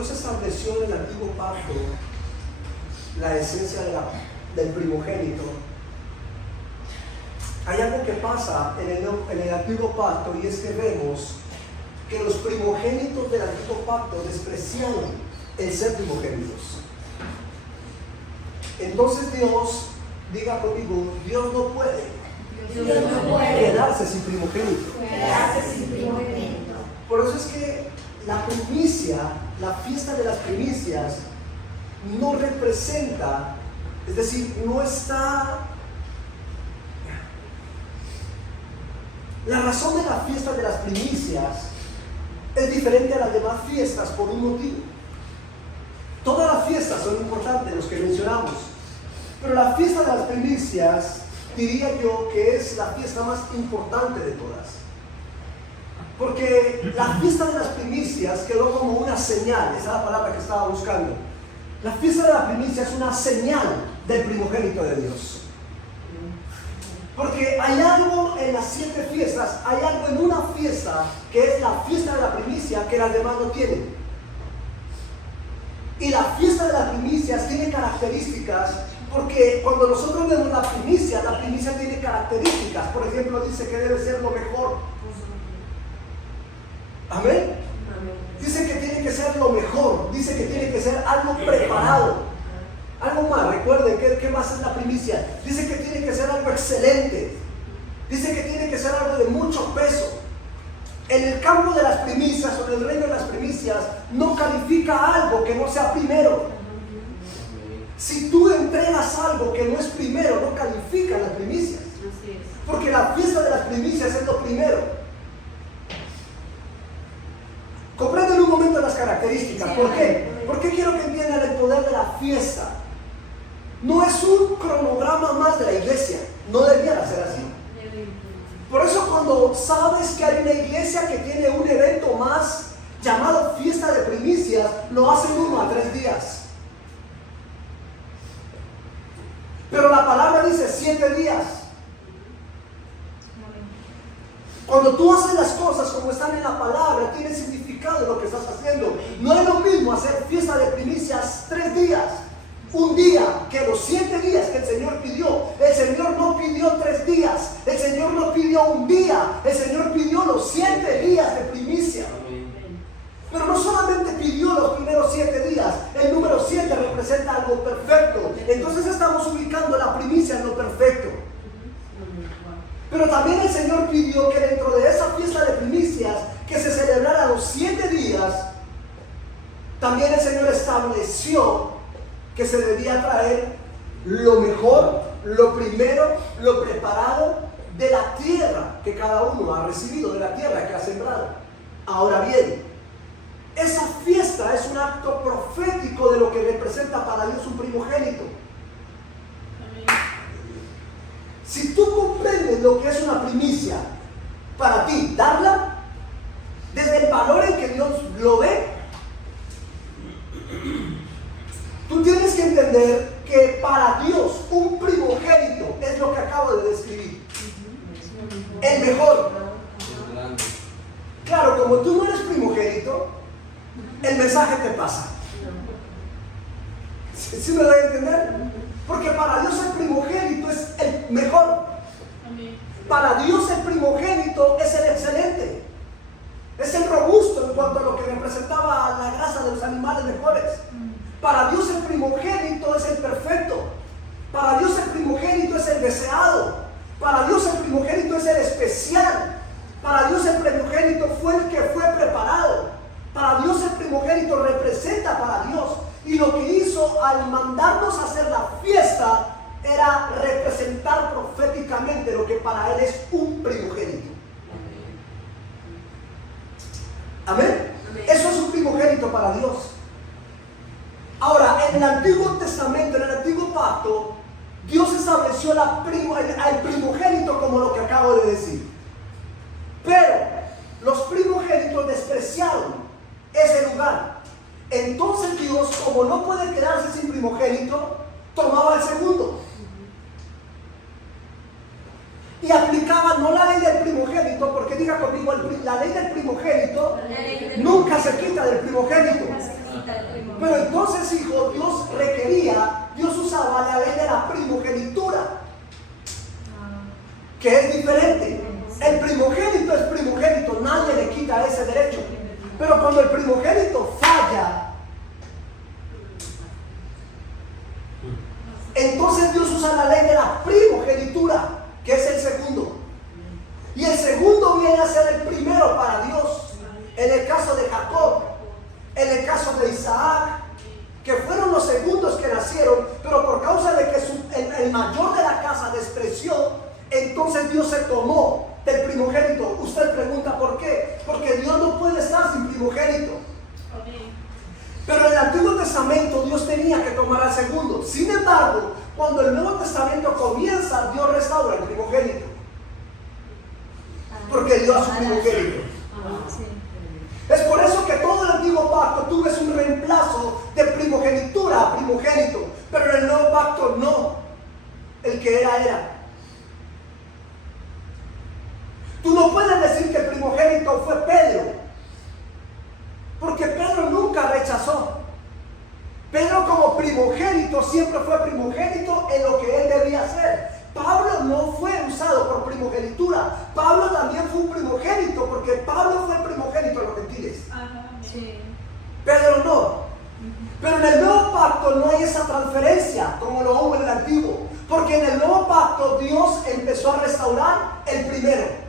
Dios estableció en el antiguo pacto la esencia del primogénito, hay algo que pasa en el antiguo pacto, y es que vemos que los primogénitos del antiguo pacto despreciaron el ser primogénitos. Entonces Dios, diga conmigo, Dios no puede quedarse sin primogénito. Por eso es que la primicia, la fiesta de las primicias, no representa, es decir, no está. La razón de la fiesta de las primicias es diferente a las demás fiestas por un motivo. Todas las fiestas son importantes, los que mencionamos, pero la fiesta de las primicias, diría yo que es la fiesta más importante de todas. Porque la fiesta de las primicias quedó como una señal, esa es la palabra que estaba buscando. La fiesta de la primicia es una señal del primogénito de Dios. Porque hay algo en las 7 fiestas, hay algo en una fiesta que es la fiesta de la primicia que las demás no tienen. Y la fiesta de las primicias tiene características, porque cuando nosotros vemos la primicia tiene características. Por ejemplo, dice que debe ser lo mejor. Amén. Dice que tiene que ser lo mejor, dice que tiene que ser algo preparado. Algo más, recuerden, ¿qué más es la primicia? Dice que tiene que ser algo excelente. Dice que tiene que ser algo de mucho peso. En el campo de las primicias o en el reino de las primicias no califica algo que no sea primero. Si tú entregas algo que no es primero, no califica las primicias. Porque la fiesta de las primicias es lo primero. Comprenden un momento las características. ¿Por qué? ¿Por qué quiero que entiendan el poder de la fiesta? No es un cronograma más de la iglesia. No debiera ser así. Por eso cuando sabes que hay una iglesia que tiene un evento más llamado fiesta de primicias, lo hacen 1 a 3 días. Pero la palabra dice 7 días. Cuando tú haces las cosas como están en la palabra, tiene significado lo que estás haciendo. No es lo mismo hacer fiesta de primicias 3 días, un día, que los 7 días que el Señor pidió. El Señor no pidió 3 días, el Señor no pidió un día, el Señor pidió los 7 días de primicia. Pero no solamente pidió los primeros 7 días, el número 7 representa algo perfecto. Entonces estamos ubicando la primicia en lo perfecto. Pero también el Señor pidió que dentro de esa fiesta de primicias, que se celebrara los 7 días, también el Señor estableció que se debía traer lo mejor, lo primero, lo preparado de la tierra que cada uno ha recibido, de la tierra que ha sembrado. Ahora bien, esa fiesta es un acto profético de lo que representa para Dios un primogénito. Si tú comprendes lo que es una primicia para ti, darla desde el valor en que Dios lo ve, tú tienes que entender que para Dios un primogénito es lo que acabo de describir. El mejor. Claro, como tú no eres primogénito, el mensaje te pasa. ¿Sí me lo voy a entender? Porque para Dios el primogénito es el mejor. Para Dios el primogénito es el excelente. Es el robusto en cuanto a lo que representaba la grasa de los animales mejores. Para Dios el primogénito es el perfecto. Para Dios el primogénito es el deseado. Para Dios el primogénito es el especial. Para Dios el primogénito fue el que fue preparado. Para Dios el primogénito representa para Dios. Y lo que hizo al mandarnos a hacer la fiesta era representar proféticamente lo que para Él es un primogénito. ¿Amén? Eso es un primogénito para Dios. Ahora, en el Antiguo Testamento, en el Antiguo Pacto, Dios estableció al primogénito como lo que acabo de decir. Pero los primogénitos despreciaron ese lugar. Entonces Dios, como no puede quedarse sin primogénito, tomaba el segundo. Y aplicaba no la ley del primogénito, porque diga conmigo, la ley del primogénito nunca se quita del primogénito. Pero entonces, hijo, Dios usaba la ley de la primogenitura, que es diferente. El primogénito es primogénito, nadie le quita ese derecho. Pero cuando el primogénito falla, entonces Dios usa la ley de la primogenitura, que es el segundo. Y el segundo viene a ser el primero para Dios. En el caso de Jacob, en el caso de Isaac, que fueron los segundos que nacieron, pero por causa de que el mayor de la casa despreció, entonces Dios se tomó del primogénito. Usted pregunta ¿por qué? Porque Dios no puede estar sin primogénito. Pero en el Antiguo Testamento Dios tenía que tomar al segundo. Sin embargo, cuando el Nuevo Testamento comienza, Dios restaura el primogénito, porque dio a su primogénito. Es por eso que todo el Antiguo Pacto tú ves un reemplazo de primogenitura a primogénito, pero en el Nuevo Pacto no. El que era. Tú no puedes decir que el primogénito fue Pedro, porque Pedro nunca rechazó. Pedro como primogénito siempre fue primogénito en lo que él debía hacer. Pablo no fue usado por primogenitura. Pablo también fue un primogénito, porque Pablo fue primogénito en los gentiles. Sí. Pedro no. Pero en el Nuevo Pacto no hay esa transferencia como lo hubo en el Antiguo, porque en el Nuevo Pacto Dios empezó a restaurar el primero.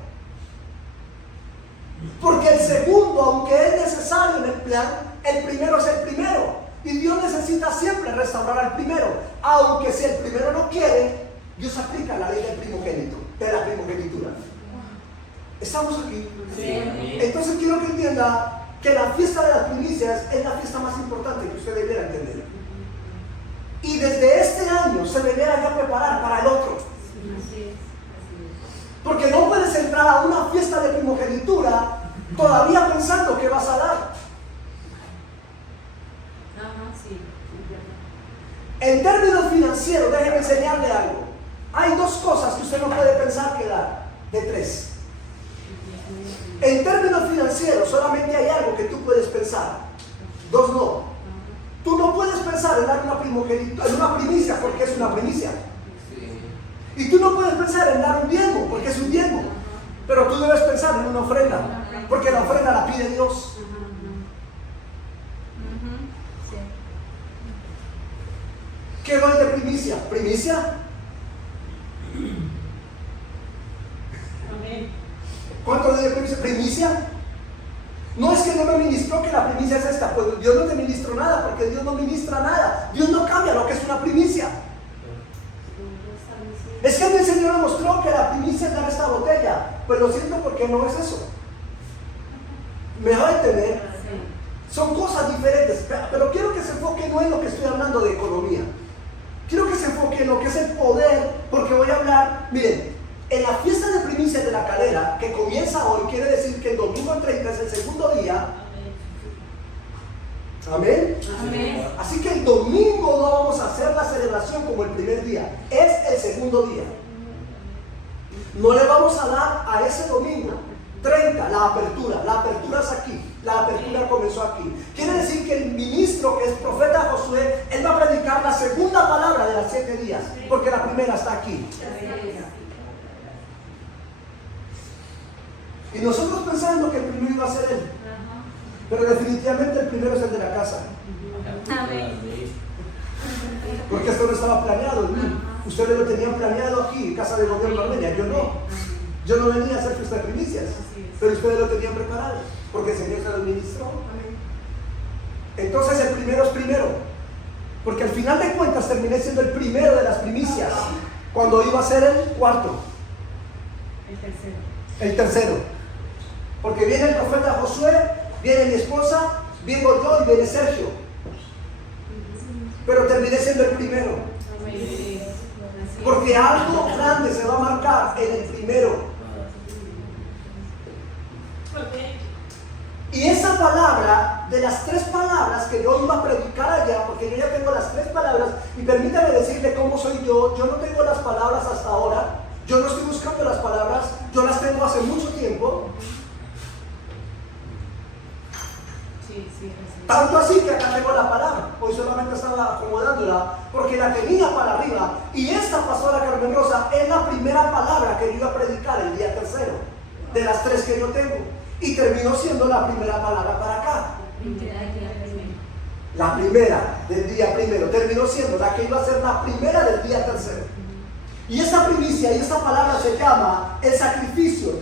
Porque el segundo, aunque es necesario en el plan, el primero es el primero. Y Dios necesita siempre restaurar al primero. Aunque si el primero no quiere, Dios aplica la ley del primogénito, de la primogenitura. ¿Estamos aquí? Sí. Entonces quiero que entienda que la fiesta de las primicias es la fiesta más importante que usted debiera entender. Y desde este año se debiera ya preparar para el otro. Porque no puedes entrar a una fiesta de primogenitura todavía pensando que vas a dar. En términos financieros, déjeme enseñarle algo. Hay dos cosas que usted no puede pensar que dar, de tres. En términos financieros, solamente hay algo que tú puedes pensar. Dos no. Tú no puedes pensar en dar una primicia, porque es una primicia. Y tú no puedes pensar en dar un diezmo, porque es un diezmo. Pero tú debes pensar en una ofrenda, porque la ofrenda la pide Dios. ¿Qué doy de primicia? ¿Primicia? ¿Cuánto doy de primicia? ¿Primicia? No es que Dios me ministró que la primicia es esta. Pues Dios no te ministró nada, porque Dios no ministra nada. Dios no cambia lo que es una primicia. Es que el Señor me mostró que la primicia es dar esta botella. Pues lo siento, porque no es eso. ¿Me va a entender? Son cosas diferentes. Pero quiero que se enfoque no en lo que estoy hablando de economía. Quiero que se enfoque en lo que es el poder, porque voy a hablar, miren, en la fiesta de primicias de la Calera, que comienza hoy, quiere decir que el domingo 30 es el segundo día. Amén. Amén. Así que el domingo no vamos a hacer la celebración como el primer día, es el segundo día. No le vamos a dar a ese domingo 30 la apertura es aquí. La apertura comenzó aquí. Quiere decir que el ministro, que es profeta Josué, él va a predicar la segunda palabra de las 7 días, porque la primera está aquí. Y nosotros pensando que el primero iba a ser él, pero definitivamente el primero es el de la casa. Porque esto no estaba planeado. Ustedes lo tenían planeado aquí, Casa de Gobierno Armenia. Yo no. Yo no venía a hacer fiesta de primicias, pero ustedes lo tenían preparado, porque el Señor se lo administró. Entonces el primero es primero, porque al final de cuentas terminé siendo el primero de las primicias, cuando iba a ser el cuarto. El tercero. Porque viene el profeta Josué, viene mi esposa, vengo yo y viene Sergio. Pero terminé siendo el primero. Porque algo grande se va a marcar en el primero. Y esa palabra, de las 3 palabras que yo iba a predicar allá, porque yo ya tengo las 3 palabras, y permítame decirle cómo soy yo no tengo las palabras hasta ahora, yo no estoy buscando las palabras, yo las tengo hace mucho tiempo. Sí, sí. Tanto así que acá tengo la palabra. Hoy solamente estaba acomodándola porque la tenía para arriba. Y esta pastora Carmen Rosa es la primera palabra que yo iba a predicar el día tercero, de las 3 que yo tengo. Y terminó siendo la primera palabra para acá. La primera del día primero. Terminó siendo la que iba a ser la primera del día tercero. Y esa primicia y esa palabra se llama el sacrificio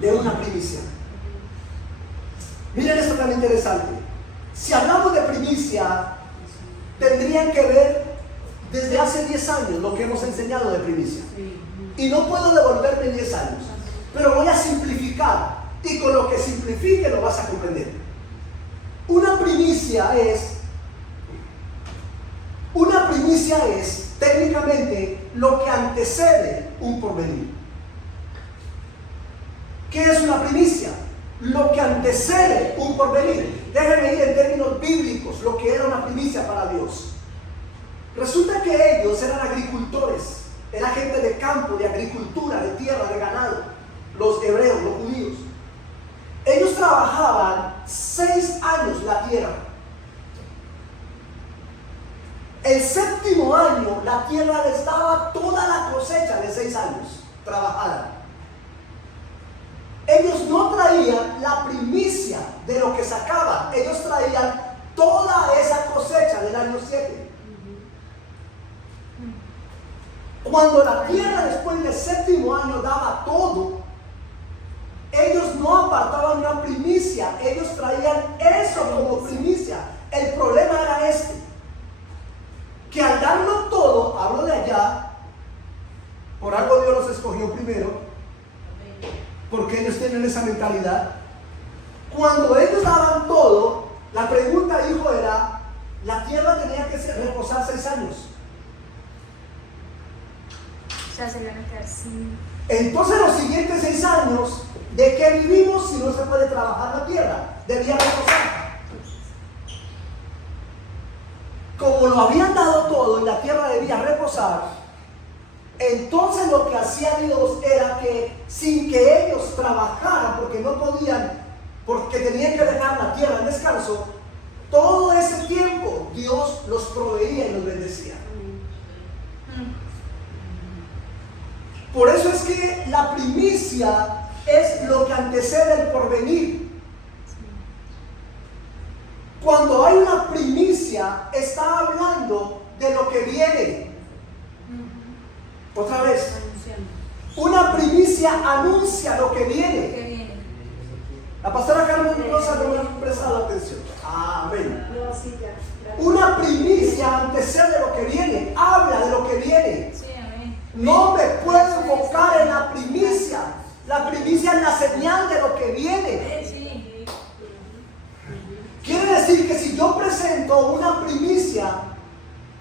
de una primicia. Miren esto tan interesante. Si hablamos de primicia, tendrían que ver desde hace 10 años lo que hemos enseñado de primicia. Y no puedo devolverme 10 años, pero voy a simplificar. Y con lo que simplifique lo vas a comprender. Una primicia es técnicamente lo que antecede un porvenir. ¿Qué es una primicia? Lo que antecede un porvenir. Déjenme ir en términos bíblicos lo que era una primicia para Dios. Resulta que ellos eran agricultores, era gente de campo, de agricultura, de tierra, de ganado. Los hebreos, los judíos. Ellos trabajaban 6 años la tierra. El 7º año la tierra les daba toda la cosecha de 6 años trabajada. Ellos no traían la primicia de lo que sacaban, ellos traían toda esa cosecha del año 7. Cuando la tierra después del 7º año daba todo, ellos no apartaban una primicia, ellos traían eso como primicia. El problema era que al darlo todo, hablo de allá, por algo Dios los escogió primero, porque ellos tienen esa mentalidad. Cuando ellos daban todo, la pregunta, hijo, era, la tierra tenía que reposar 6 años. O sea, se van a quedar sin... Entonces los siguientes 6 años, ¿de qué vivimos si no se puede trabajar la tierra? Debía reposar. Como lo habían dado todo y la tierra debía reposar, entonces lo que hacía Dios era que sin que ellos trabajaran, porque no podían, porque tenían que dejar la tierra en descanso, todo ese tiempo Dios los proveía y los bendecía. Por eso es que la primicia es lo que antecede el porvenir. Cuando hay una primicia, está hablando de lo que viene. Otra vez, una primicia anuncia lo que viene. La pastora Carmen Rosa no me ha prestado atención. Amén. Una primicia antecede lo que viene, habla de lo que viene. No me puedo enfocar en la primicia. La primicia es la señal de lo que viene. Quiere decir que si yo presento una primicia,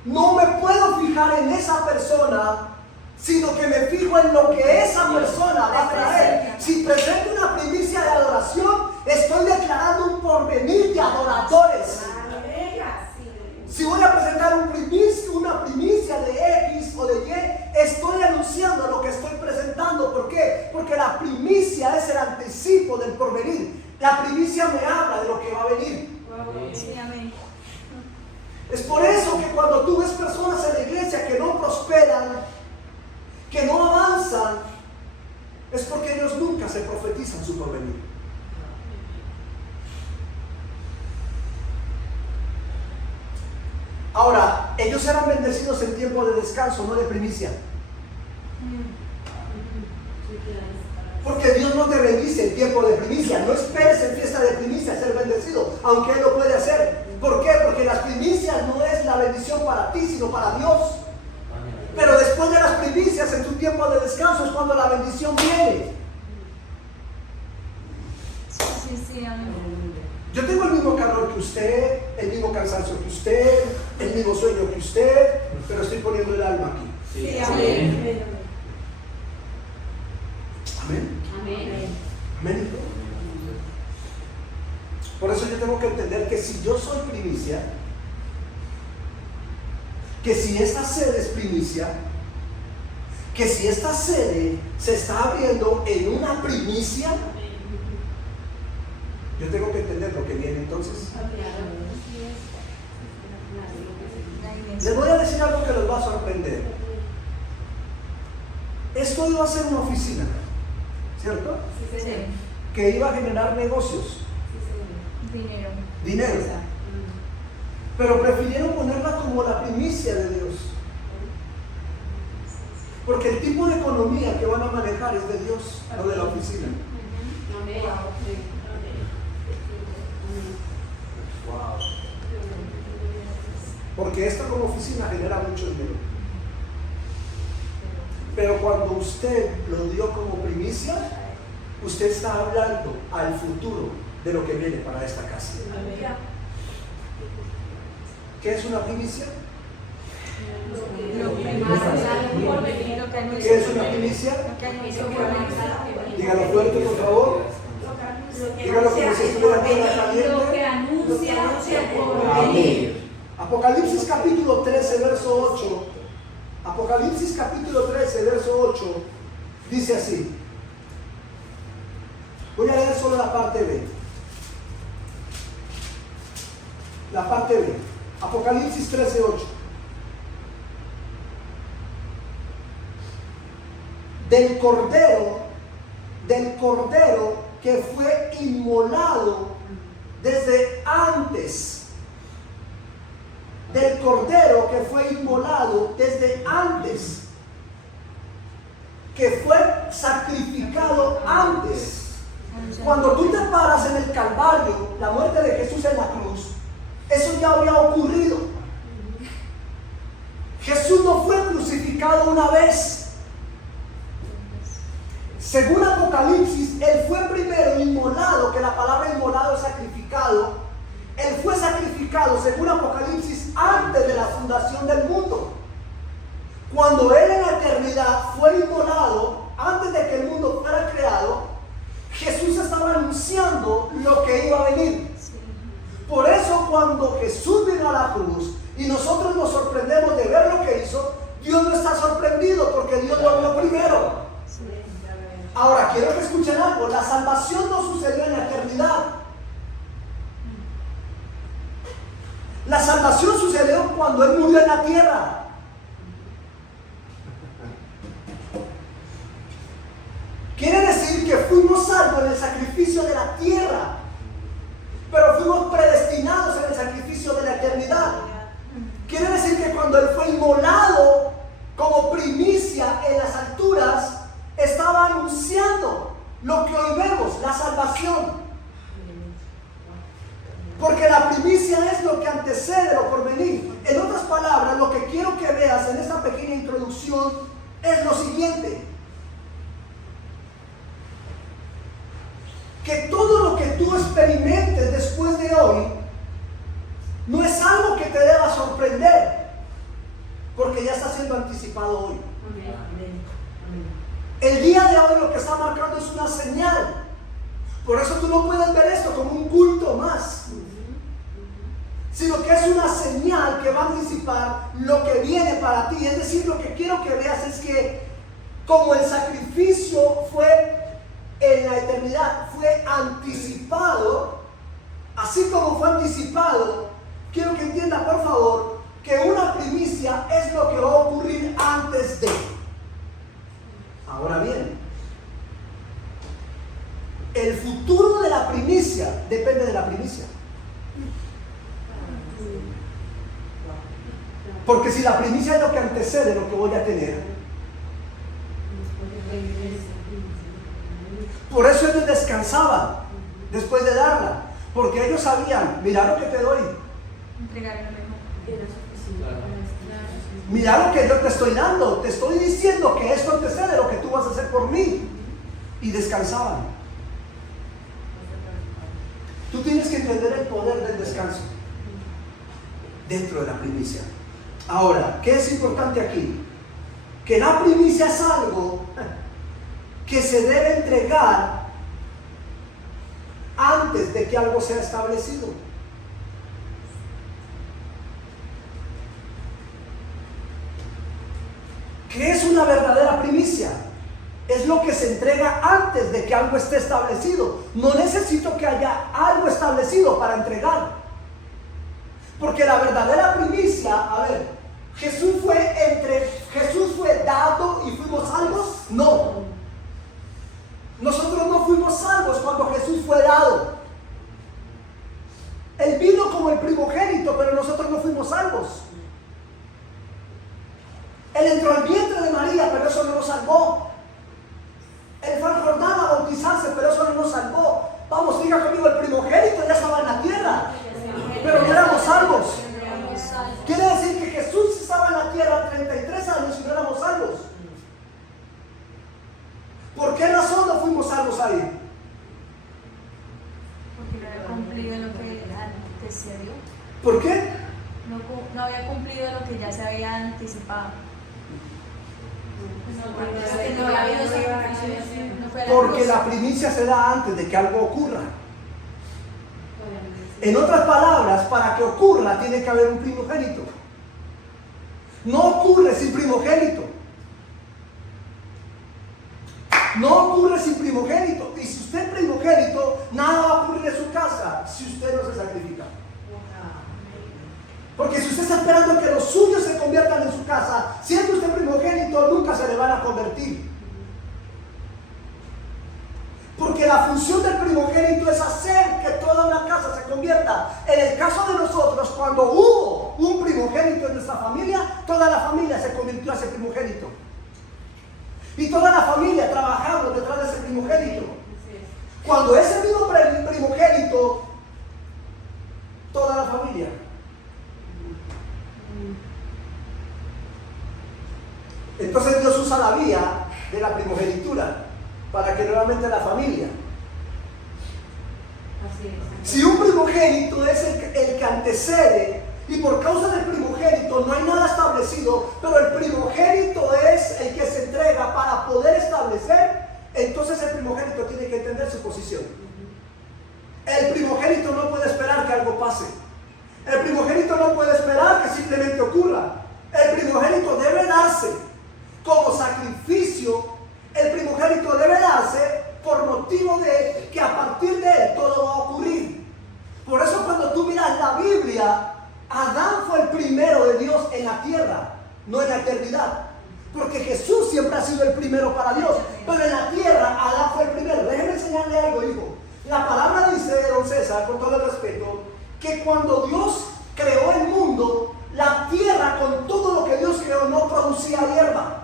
no me puedo fijar en esa persona, sino que me fijo en lo que esa persona va a traer. Si presento una primicia de adoración, estoy declarando un porvenir de adoradores. Si voy a presentar una primicia de X o de Y, estoy anunciando lo que estoy presentando. ¿Por qué? Porque la primicia es el anticipo del porvenir. La primicia me habla de lo que va a venir. Es por eso que cuando tú ves personas en la iglesia que no prosperan, que no avanzan, es porque ellos nunca se profetizan su porvenir. Ahora, ellos eran bendecidos en tiempo de descanso, no de primicia. Porque Dios no te bendice en tiempo de primicia. No esperes en fiesta de primicia ser bendecido, aunque Él lo puede hacer. ¿Por qué? Porque las primicias no es la bendición para ti, sino para Dios. Pero después de las primicias, en tu tiempo de descanso, es cuando la bendición viene. Sí, amén. Yo tengo el mismo calor que usted, el mismo cansancio que usted, el mismo sueño que usted, pero estoy poniendo el alma aquí. Sí, amén. Amén. Amén. Amén. Por eso yo tengo que entender que si yo soy primicia, que si esta sede es primicia, que si esta sede se está abriendo en una primicia, Yo tengo que entender lo que viene entonces. Les voy a decir algo que los va a sorprender. Esto iba a ser una oficina, ¿cierto? Sí. Que iba a generar negocios, dinero. Pero prefirieron ponerla como la primicia de Dios. Porque el tipo de economía que van a manejar es de Dios, no de la oficina. Wow. Porque esto como oficina genera mucho dinero. Pero cuando usted lo dio como primicia, usted está hablando al futuro de lo que viene para esta casa. ¿Qué es una primicia? ¿Qué es una primicia? Dígalo fuerte, por favor. Dígalo como si estuviera bien caliente. Amén. Apocalipsis capítulo 13, verso 8. Apocalipsis capítulo 13, verso 8. Dice así. Voy a leer solo la parte B. La parte B. Apocalipsis 13, 8. Del cordero que fue inmolado desde antes. Del cordero que fue inmolado desde antes. Que fue sacrificado antes. Cuando tú te paras en el Calvario, la muerte de Jesús en la cruz, eso ya había ocurrido. Jesús no fue crucificado una vez. Según Apocalipsis, Él fue primero inmolado, que la palabra inmolado es sacrificado. Él fue sacrificado, según Apocalipsis, antes de la fundación del mundo. Cuando Él en la eternidad fue inmolado, antes de que el mundo fuera creado, Jesús estaba anunciando lo que iba a venir. Por eso cuando Jesús vino a la cruz y nosotros nos sorprendemos de ver lo que hizo, Dios no está sorprendido porque Dios lo vio primero. Ahora, quiero que escuchen algo. La salvación no sucedió en la eternidad. La salvación sucedió cuando Él murió en la tierra. Quiere decir que fuimos salvos en el sacrificio de la tierra, pero fuimos predestinados en el sacrificio de la eternidad. Quiere decir que cuando Él fue inmolado como primicia en las alturas, estaba anunciando lo que hoy vemos, la salvación. Porque la primicia es lo que antecede lo por venir. En otras palabras, lo que quiero que veas en esta pequeña introducción es lo siguiente: que todo lo que tú experimentes después de hoy no es algo que te deba sorprender, porque ya está siendo anticipado hoy. El día de hoy lo que está marcando es una señal. Por eso tú no puedes ver esto como un culto más, sino que es una señal que va a anticipar lo que viene para ti. Es decir, lo que quiero que veas es que como el sacrificio fue en la eternidad, fue anticipado, así como fue anticipado, quiero que entienda por favor que una primicia es lo que va a ocurrir antes de. Ahora bien, el futuro de la primicia depende de la primicia. Porque si la primicia es lo que antecede lo que voy a tener, por eso ellos descansaban después de darla, porque ellos sabían, mira lo que te doy, mira lo que yo te estoy dando, te estoy diciendo que esto antecede lo que tú vas a hacer por mí. Y descansaban. Tú tienes que entender el poder del descanso dentro de la primicia. Ahora, ¿qué es importante aquí? Que la primicia es algo que se debe entregar antes de que algo sea establecido. ¿Qué es una verdadera primicia? Es es lo que se entrega antes de que algo esté establecido. No necesito que haya algo establecido para entregar. Porque la verdadera primicia, a ver, ¿Jesús fue dado y fuimos salvos? No. Nosotros no fuimos salvos cuando Jesús fue dado. Él vino como el primogénito, pero nosotros no fuimos salvos. Él entró al vientre de María, pero eso no nos salvó. Él fue al Jordán a bautizarse, pero eso no nos salvó. Vamos, diga conmigo, el primogénito ya estaba en la tierra, pero no éramos salvos. Quiere decir que Jesús estaba en la tierra 33 años y no éramos salvos. ¿Por qué razón no fuimos salvos ahí? Porque no había cumplido lo que antes se dio. ¿Por qué? No había cumplido lo que ya se había anticipado. Porque la primicia se da antes de que algo ocurra. En otras palabras, para que ocurra tiene que haber un primogénito. No ocurre sin primogénito. No ocurre sin primogénito. Y si usted es primogénito, nada va a ocurrir en su casa si usted no se sacrifica. Porque si usted está esperando que los suyos se conviertan en su casa, siendo usted primogénito, nunca se le van a convertir. Porque la función del primogénito es hacer que toda una casa se convierta. En el caso de nosotros, cuando hubo un primogénito en nuestra familia, toda la familia se convirtió a ese primogénito. Y toda la familia trabajando detrás de ese primogénito. Cuando ese mismo primogénito, toda la familia. Entonces Dios usa la vía de la primogenitura para que nuevamente la familia. Si un primogénito es el que antecede, y por causa del primogénito no hay nada establecido, pero el primogénito es el que se entrega para poder establecer, entonces el primogénito tiene que entender su posición. El primogénito no puede esperar que algo pase. El primogénito no puede esperar que simplemente ocurra. El primogénito debe darse como sacrificio. El primogénito debe darse por motivo de que a partir de él todo va a ocurrir. Por eso cuando tú miras la Biblia, Adán fue el primero de Dios en la tierra, no en la eternidad. Porque Jesús siempre ha sido el primero para Dios, pero en la tierra Adán fue el primero. Déjeme enseñarle algo, hijo. La palabra dice, don César, con todo el respeto, que cuando Dios creó el mundo, la tierra con todo lo que Dios creó no producía hierba.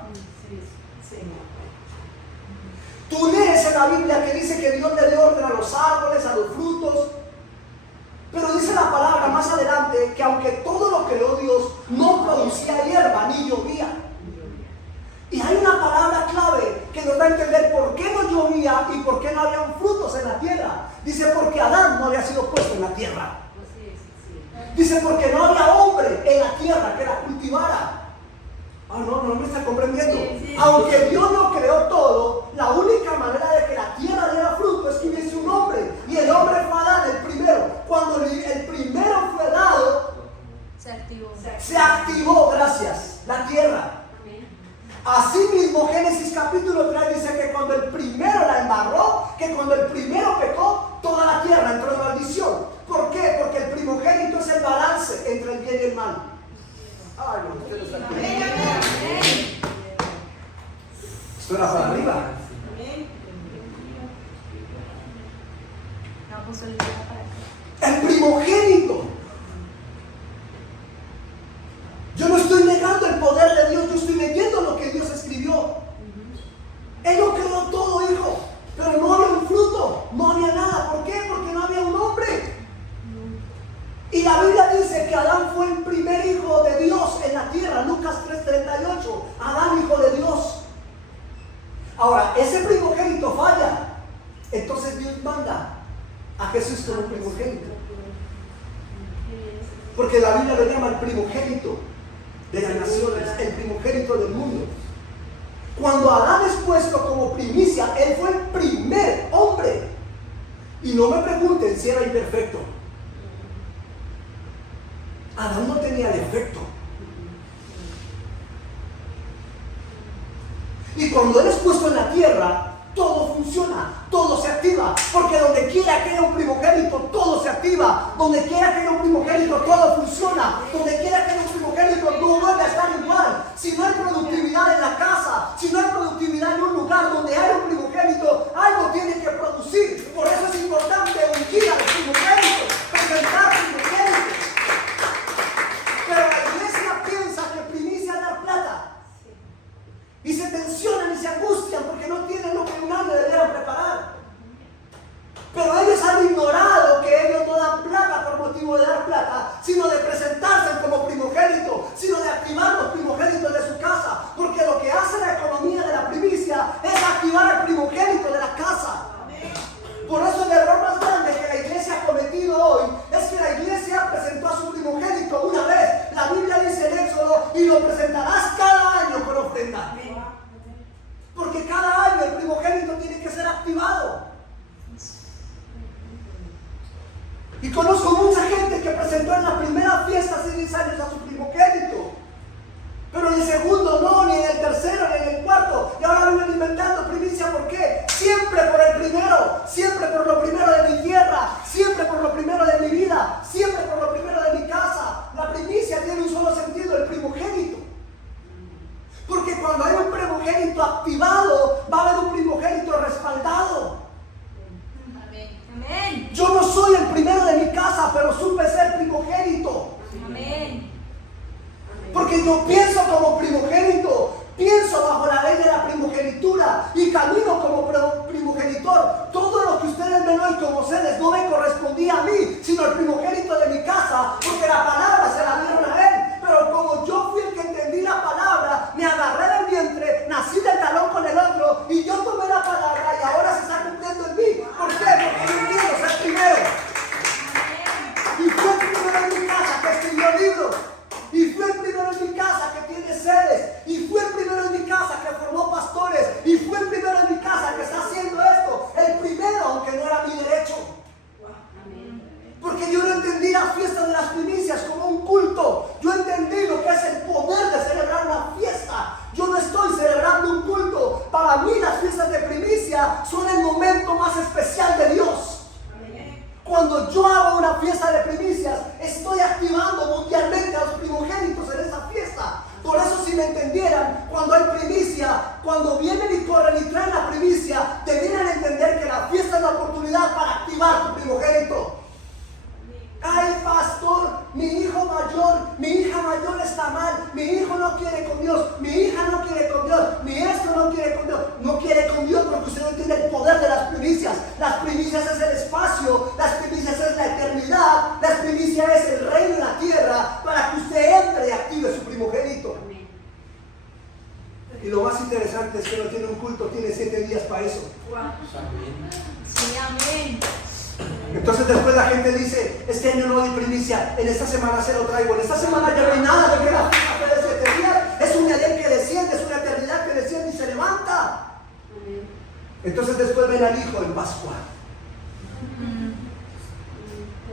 Tú lees en la Biblia que dice que Dios le dio orden a los árboles, a los frutos, pero dice la palabra más adelante que aunque todo lo creó Dios, no producía hierba ni llovía. Y hay una palabra clave que nos da a entender por qué no llovía y por qué no había frutos en la tierra. Dice porque Adán no había sido puesto en la tierra. Dice porque no había hombre en la tierra que la cultivara. No me está comprendiendo. Aunque Dios lo creó todo, la única manera de que la tierra diera fruto es que hubiese un hombre. Y el hombre fue Adán, el primero. Cuando el primero fue dado, se activó, gracias, la tierra. Asimismo, Génesis capítulo 3 dice que cuando el primero la embarró, que cuando el primero pecó, toda la tierra entró en maldición. ¿Por qué? Porque el primogénito es el balance entre el bien y el mal. Ay, no, usted lo está entendiendo. Esto era para arriba. El primogénito. Yo no estoy negando el poder de Dios, yo estoy leyendo lo que Dios escribió. Él lo creó todo, hijo, pero no había un fruto, no había nada. ¿Por qué? Porque no había un hombre. Y la Biblia dice que Adán fue el primer hijo de Dios en la tierra, Lucas 3:38, Adán hijo de Dios. Ahora, ese primogénito falla, entonces Dios manda a Jesús como primogénito. Porque la Biblia lo llama el primogénito de las naciones, el primogénito del mundo. Cuando Adán es puesto como primicia, él fue el primer hombre. Y no me pregunten si era imperfecto. Adán no tenía defecto. Y cuando Él es puesto en la tierra, todo funciona, todo se activa, porque donde quiera que haya un primogénito, todo se activa. Donde quiera que haya un primogénito, todo funciona. Donde quiera que haya un primogénito, no vuelve a estar igual. Si no hay productividad en la casa, si no hay productividad en un lugar donde hay un primogénito, algo tiene que producir. Por eso es importante ungir a los primogénitos, presentar primogénitos. Pero la iglesia piensa que primicia es dar plata. Y se tensionan y se angustian porque no tienen lo que un año debieran preparar. Pero ellos han ignorado que ellos no dan plata por motivo de dar plata, sino de presentarse como primogénito, sino de activar los primogénitos de su casa. Porque lo que hace la economía de la primicia es activar al primogénito de la casa. Por eso el error más grande que la iglesia ha cometido hoy es que la iglesia presentó a su primogénito una vez. La Biblia dice en Éxodo, y lo presentarás cada año por ofrenda. Porque cada año el primogénito tiene que ser activado. Y conozco mucha gente que presentó en la primera fiesta hace 10 años a su primogénito. Pero en el segundo no, ni en el tercero, ni en el cuarto. Y ahora viven inventando primicia. ¿Por qué? Siempre por el primero. Siempre por lo primero de mi tierra. Siempre por lo primero de mi vida. Siempre por lo primero de mi casa. La primicia tiene un solo sentido, el primogénito. Porque cuando hay un primogénito activado, va a haber un primogénito respaldado. Amén. Yo no soy el primero de mi casa, pero supe ser primogénito. Amén. Porque yo pienso como primogénito, pienso bajo la ley de la primogenitura y camino como primogenitor. Todo lo que ustedes ven hoy como seres no me correspondía a mí, sino al primogénito de mi casa, porque la palabra se la dieron a él. Pero como yo fui el que entendí la palabra, me agarré del vientre, nací del talón con el otro y yo tomé la palabra y ahora se está cumpliendo en mí. ¿Por qué? Porque yo entiendo ser primero. Y fue el primero en mi casa que escribió libros. Y fue el primero en mi casa que tiene sedes. Y fue el primero en mi casa que formó pastores. Y fue el primero en mi casa que está haciendo esto. El primero, aunque no era mi derecho. Porque yo no entendí la fiesta de las primicias como un culto. Yo entendí lo que es el poder de celebrar una fiesta. Yo no estoy celebrando un culto. Para mí las fiestas de primicia son el momento más especial de Dios. Cuando yo hago una fiesta de primicias, estoy activando mundialmente a los primogénitos en esa fiesta. Por eso, si me entendieran, cuando hay primicia, cuando vienen y corren y traen la primicia, debieran entender que la fiesta es la oportunidad para activar tu primogénito. Ay, pastor, mi hijo mayor, mi hija mayor está mal, mi hijo no quiere con Dios, mi hija no quiere con Dios, mi esto no quiere con Dios. No quiere con Dios porque usted no tiene el poder de las primicias. Las primicias es el espacio, las primicias es la eternidad, las primicias es el reino en la tierra para que usted entre y active su primogénito. Y lo más interesante es que no tiene un culto, tiene 7 días para eso. Sí, amén. Entonces después la gente dice, este año no doy primicia, en esta semana se lo traigo, en esta semana ya no hay nada de que la fiesta fue de 7 días, es un Edén que desciende, es una eternidad que desciende y se levanta. Entonces después ven al hijo en Pascua,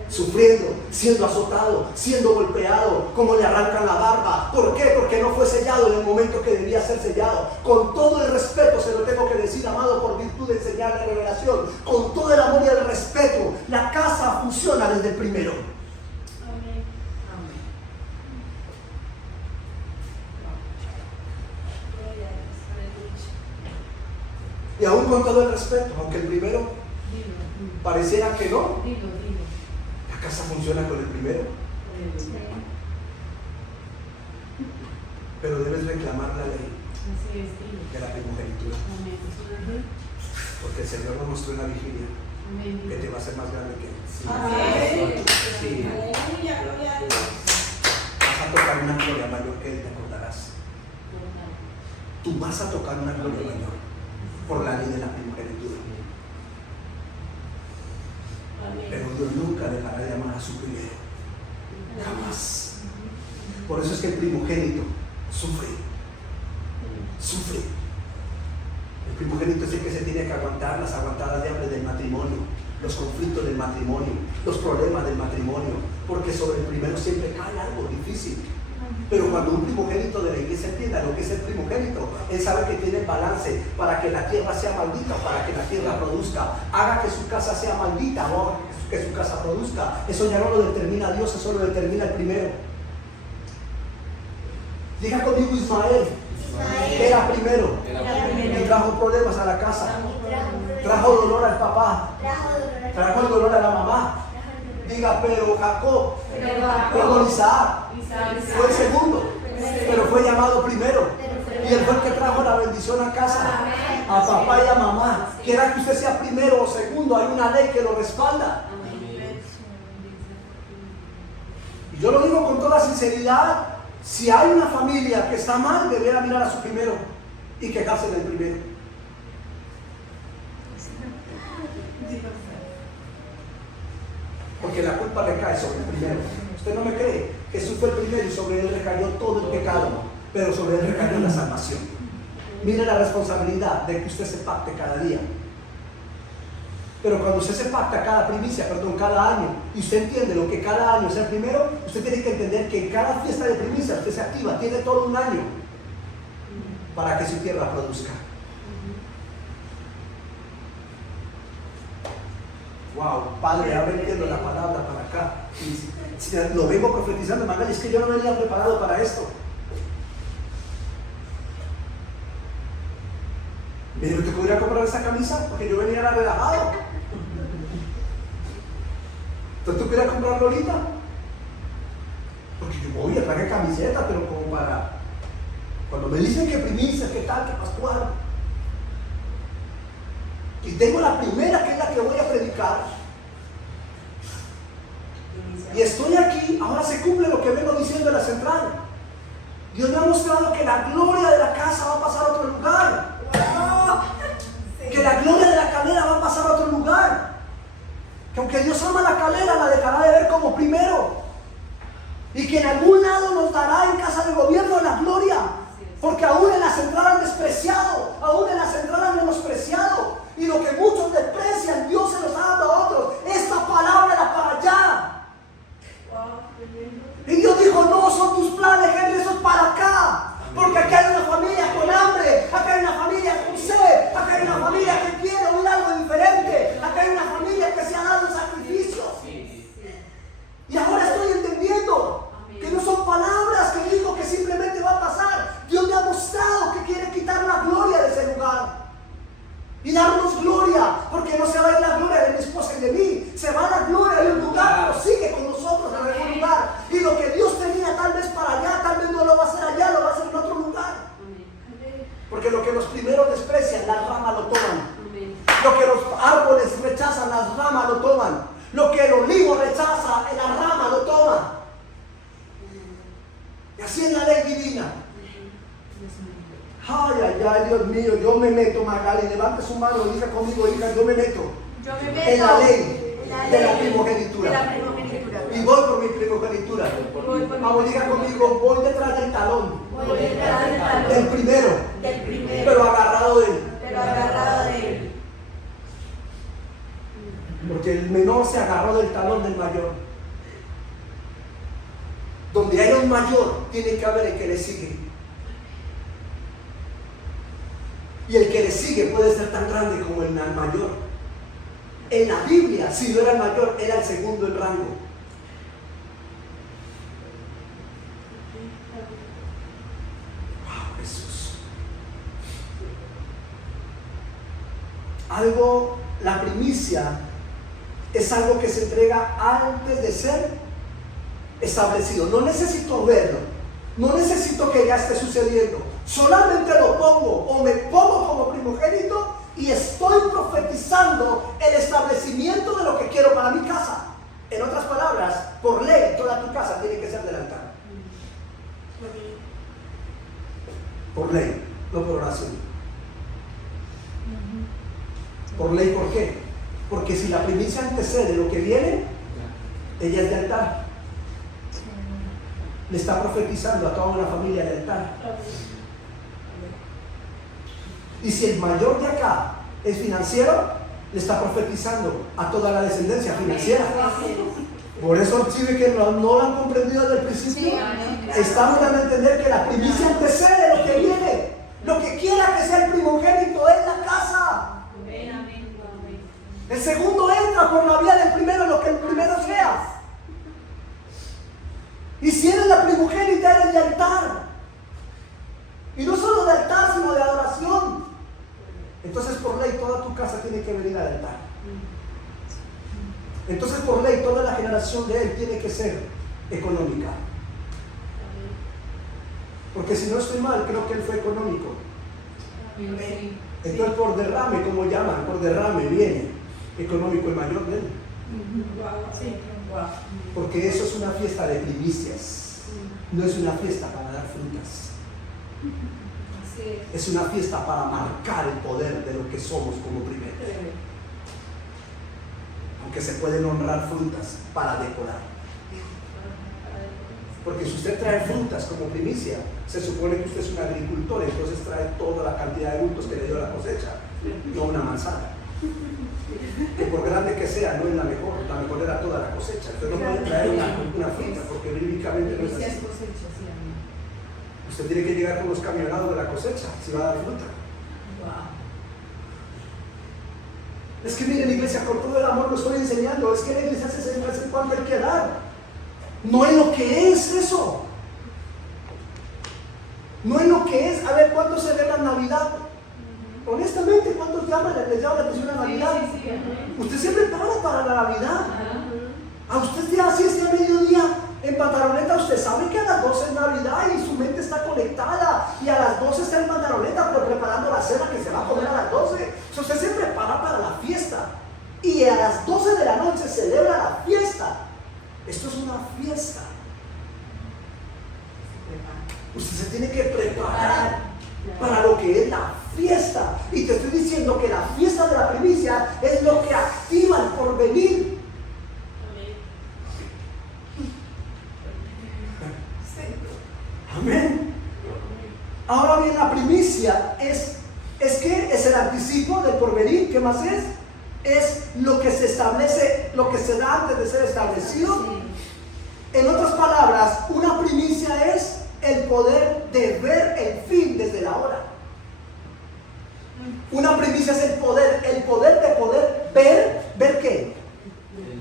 sufriendo, siendo azotado, siendo golpeado, como le arrancan la barba. ¿Por qué? Porque no fue sellado en el momento que debía ser sellado. Con todo el respeto se lo tengo que decir, amado, por virtud de enseñar la revelación. Con todo el amor y el respeto, la casa funciona desde el primero. Amén. Y aún con todo el respeto, aunque el primero pareciera que no, la casa funciona con el primero. Pero debes reclamar la ley de la primogenitura. Porque el Señor nos mostró en la vigilia que te va a ser más grande que él. Sí. Vas a tocar una gloria mayor que él, te acordarás. Tú vas a tocar una gloria mayor por la ley de la primogenitura. Pero Dios nunca dejará de amar a su primero. Jamás. Por eso es que el primogénito sufre. El primogénito es el que se tiene que aguantar las aguantadas de hambre del matrimonio, los conflictos del matrimonio, los problemas del matrimonio, porque sobre el primero siempre cae algo difícil. Pero cuando un primogénito de la iglesia entienda lo que es el primogénito, él sabe que tiene balance para que la tierra sea maldita, para que la tierra produzca. Haga que su casa sea maldita, no que su casa produzca. Eso ya no lo determina Dios, eso lo determina el primero. Diga conmigo Ismael. Era primero. Y trajo problemas a la casa. Trajo dolor al papá. Trajo el dolor a la mamá. Diga, pero Jacob, perdón, Isaac, fue el segundo, pero fue llamado primero. Y él fue el que trajo la bendición a casa, a papá y a mamá. Quiera que usted sea primero o segundo, hay una ley que lo respalda. Y yo lo digo con toda sinceridad, si hay una familia que está mal, debería mirar a su primero y quejarse del primero. Porque la culpa recae sobre el primero. Usted no me cree. Jesús fue el primero y sobre él recayó todo el pecado, pero sobre él recayó la salvación. Mire la responsabilidad de que usted se pacte cada día. Pero cuando usted se pacta cada año, y usted entiende lo que cada año es el primero, usted tiene que entender que en cada fiesta de primicia usted se activa, tiene todo un año para que su tierra produzca. Wow, Padre, ahora entiendo la palabra para acá. Y si lo vengo profetizando, Magali, es que yo no venía preparado para esto. Mire, ¿te podría comprar esa camisa? Porque yo venía relajado. Entonces tú querías comprarlo ahorita. Porque yo voy a traer camiseta, pero como para cuando me dicen que primicia, que tal, que pascual. Y tengo la primera, que es la que voy a predicar. Y estoy aquí, ahora se cumple lo que vengo diciendo en la central. Dios me ha mostrado que la gloria de la casa va a pasar a otro lugar. Que la gloria de la calera va a pasar a otro lugar. Que aunque Dios ama la calera, la dejará de ver como primero. Y que en algún lado nos dará en casa de gobierno la gloria. Porque aún en la central han despreciado, aún en la central han menospreciado. Y lo que muchos desprecian, Dios se los ha dado a otros. Esta palabra era para allá. Y Dios dijo, no son tus planes, Henry, eso es para acá. Porque aquí hay una familia con hambre, acá hay una familia con sed, acá hay una familia que quiere oír algo diferente, acá hay una familia que se ha dado sacrificios. Y ahora estoy entendiendo que no son palabras que digo que simplemente va a pasar. Dios me ha mostrado que quiere quitar la gloria de ese lugar y darnos gloria, porque no se va a ir la gloria de mi esposa y de mí, se va la gloria de un lugar, pero sigue con nosotros en algún lugar. Y lo que Dios tenía tal vez para allá, tal vez no lo va a hacer allá, lo va a hacer en otro lugar. Porque lo que los primeros desprecian, las ramas lo toman. Lo que los árboles rechazan, las ramas lo toman. Lo que el olivo rechaza, la rama lo toma. Y así es la ley divina. Ay, ay, ay, Dios mío, yo me meto, Magali, levante su mano y diga conmigo, hija, yo me meto en la ley de la primogenitura. Y voy por mi primogenitura. Vamos, diga conmigo, voy detrás del talón. Del primero. Pero agarrado de él. Porque el menor se agarró del talón del mayor. Donde hay un mayor, tiene que haber el que le sigue. Y el que le sigue puede ser tan grande como el mayor. En la Biblia, si no era el mayor, era el segundo en rango. Wow, Jesús. La primicia es algo que se entrega antes de ser establecido. No necesito verlo. No necesito que ya esté sucediendo. Solamente lo pongo o me pongo como primogénito y estoy profetizando el establecimiento de lo que quiero para mi casa. En otras palabras, por ley, toda tu casa tiene que ser del altar. Por ley, no por oración. Por ley, ¿por qué? Porque si la primicia antecede lo que viene, ella es de altar. Le está profetizando a toda una familia de altar. Y si el mayor de acá es financiero, le está profetizando a toda la descendencia financiera. Por eso, si ve que no lo han comprendido desde el principio, estamos dando a entender que la primicia antecede lo que viene. Lo que quiera que sea el primogénito es la casa. El segundo entra por la vía del primero, lo que el primero sea. Y si eres la primogénita, eres de altar. Y no solo de altar, sino de adoración. Entonces, por ley, toda tu casa tiene que venir al altar. Entonces, por ley, toda la generación de él tiene que ser económica. Porque si no estoy mal, creo que él fue económico. Entonces, por derrame, como llaman, por derrame viene económico el mayor de él. Porque eso es una fiesta de primicias. No es una fiesta para dar frutas. Es una fiesta para marcar el poder de lo que somos como primero. Aunque se pueden honrar frutas para decorar. Porque si usted trae frutas como primicia, se supone que usted es un agricultor, entonces trae toda la cantidad de frutos que le dio la cosecha, no una manzana. Que por grande que sea, no es la mejor era toda la cosecha. Usted no puede traer una fruta, porque bíblicamente no es así. Usted tiene que llegar con los camionados de la cosecha, si va a dar fruta. Es que miren, iglesia, con todo el amor lo estoy enseñando. Es que la iglesia se enseña de vez en cuando hay que dar. No es lo que es eso. No es lo que es. A ver, ¿cuántos celebran Navidad? Honestamente, ¿cuántos les llama la atención a Navidad? Usted siempre para la Navidad. A usted ya así es a mediodía en pantaloneta, usted sabe que a las 12 es Navidad y su mente está conectada. Y a las 12 está en pantaloneta preparando la cena que se va a comer a las 12. So, usted se prepara para la fiesta. Y a las 12 de la noche celebra la fiesta. Esto es una fiesta. Usted se tiene que preparar para lo que es la fiesta. Y te estoy diciendo que la fiesta de la primicia es lo que activa el porvenir. Amén. Ahora bien, la primicia es el anticipo del porvenir. ¿Qué más es? Es lo que se establece, lo que se da antes de ser establecido. En otras palabras, una primicia es el poder de ver el fin desde la hora. Una primicia es el poder de poder ver ¿qué?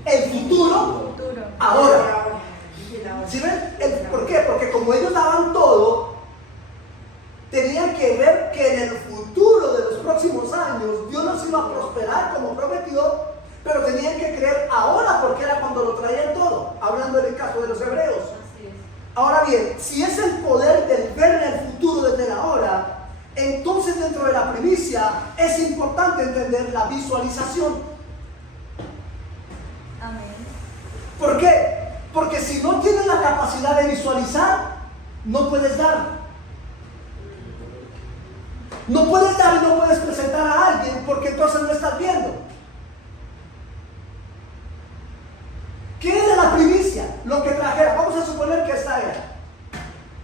El futuro ahora. ¿Sí ven? ¿Por qué? Porque como ellos daban todo, tenían que ver que en el futuro de los próximos años Dios los iba a prosperar como prometió, pero tenían que creer ahora porque era cuando lo traían todo, hablando del caso de los hebreos. Ahora bien, si es el poder del ver en el futuro desde la hora, entonces dentro de la primicia es importante entender la visualización. Amén. ¿Por qué? Porque si no tienes la capacidad de visualizar, no puedes dar. No puedes dar y no puedes presentar a alguien porque entonces no estás viendo. ¿Qué era la primicia? Lo que trajera. Vamos a suponer que esta era.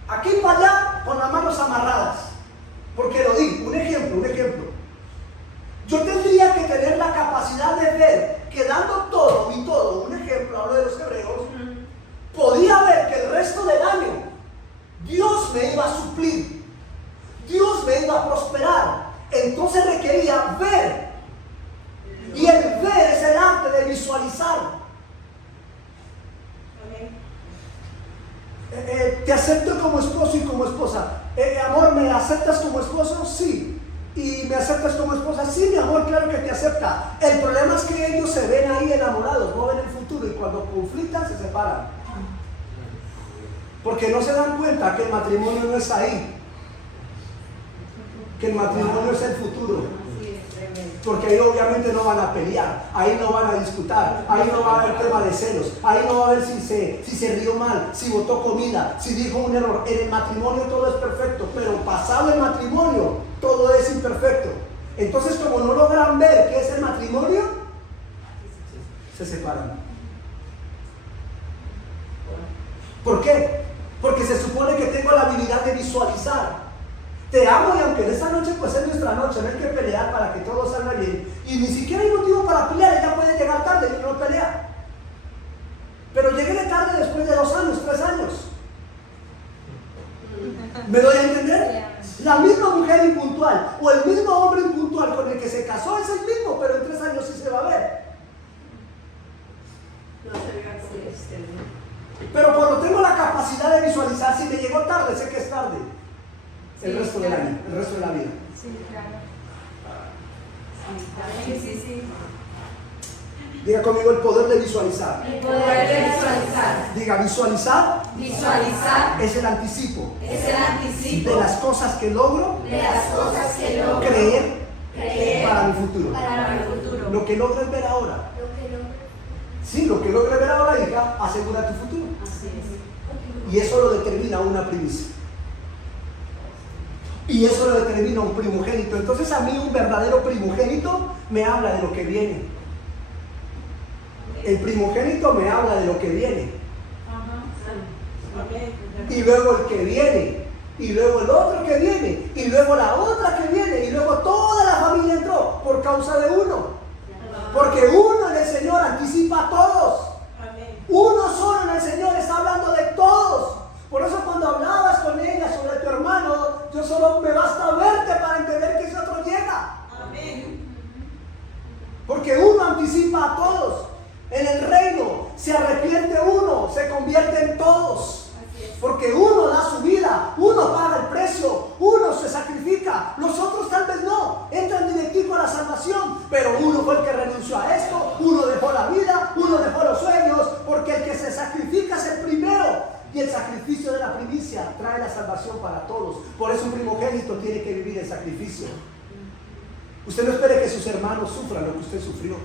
Aquí para allá con las manos amarradas. Porque lo digo, un ejemplo. Yo tendría que tener la capacidad de ver que dando todo y todo, un ejemplo, hablo de los hebreos, podía ver que el resto del año Dios me iba a suplir, Dios me iba a prosperar. Entonces requería ver. Y el ver es el arte de visualizar. Te acepto como esposo y como esposa. Amor, ¿me aceptas como esposo? Sí. ¿Y me aceptas como esposa? Sí, mi amor, claro que te acepta. El problema es que ellos se ven ahí enamorados, no ven el futuro, y cuando conflictan se separan. Porque no se dan cuenta que el matrimonio no es ahí, que el matrimonio es el futuro. Porque ahí obviamente no van a pelear, ahí no van a disputar, ahí no va a haber tema de celos, ahí no va a haber si se rió mal, si botó comida, si dijo un error. En el matrimonio todo es perfecto, pero pasado el matrimonio todo es imperfecto. Entonces, como no logran ver qué es el matrimonio, se separan. ¿Por qué? Porque se supone que tengo la habilidad de visualizar. Te amo y aunque en esta noche pues es nuestra noche, no hay que pelear para que todo salga bien. Y ni siquiera hay motivo para pelear, ella puede llegar tarde y no pelear. Pero llegué de tarde después de 2 años, 3 años. ¿Me doy a entender? La misma mujer impuntual o el mismo hombre impuntual con el que se casó es el mismo, pero en 3 años sí se va a ver. Pero cuando tengo la capacidad de visualizar, si me llegó tarde, sé que es tarde. El resto del año, el resto de la vida. Sí, claro. Sí. Diga conmigo el poder de visualizar. El poder de visualizar. Diga, visualizar es el anticipo de las cosas que logro creer para mi futuro. Lo que logres ver ahora. Sí, lo que logres ver ahora, hija, asegura tu futuro. Así es. Y eso lo determina una primicia. Y eso lo determina un primogénito. Entonces a mí un verdadero primogénito me habla de lo que viene. El primogénito me habla de lo que viene. Y luego el que viene. Y luego el otro que viene. Y luego la otra que viene. Y luego toda la familia entró por causa de uno. Porque uno en el Señor anticipa a todos. Uno solo en el Señor está hablando de todos. Por eso cuando hablabas con ella sobre tu hermano, yo solo me basta verte para entender que ese otro llega. Porque uno anticipa a todos. En el reino se arrepiente uno, se convierte en todos. Porque uno da su vida, uno paga el precio, uno se sacrifica. Los otros tal vez no, entran directivo a la salvación. Pero uno fue el que renunció a esto, uno dejó la vida, uno dejó los sueños. Porque el que se sacrifica es el primero. Y el sacrificio de la primicia trae la salvación para todos. Por eso un primogénito tiene que vivir el sacrificio. Usted no espere que sus hermanos sufran lo que usted sufrió,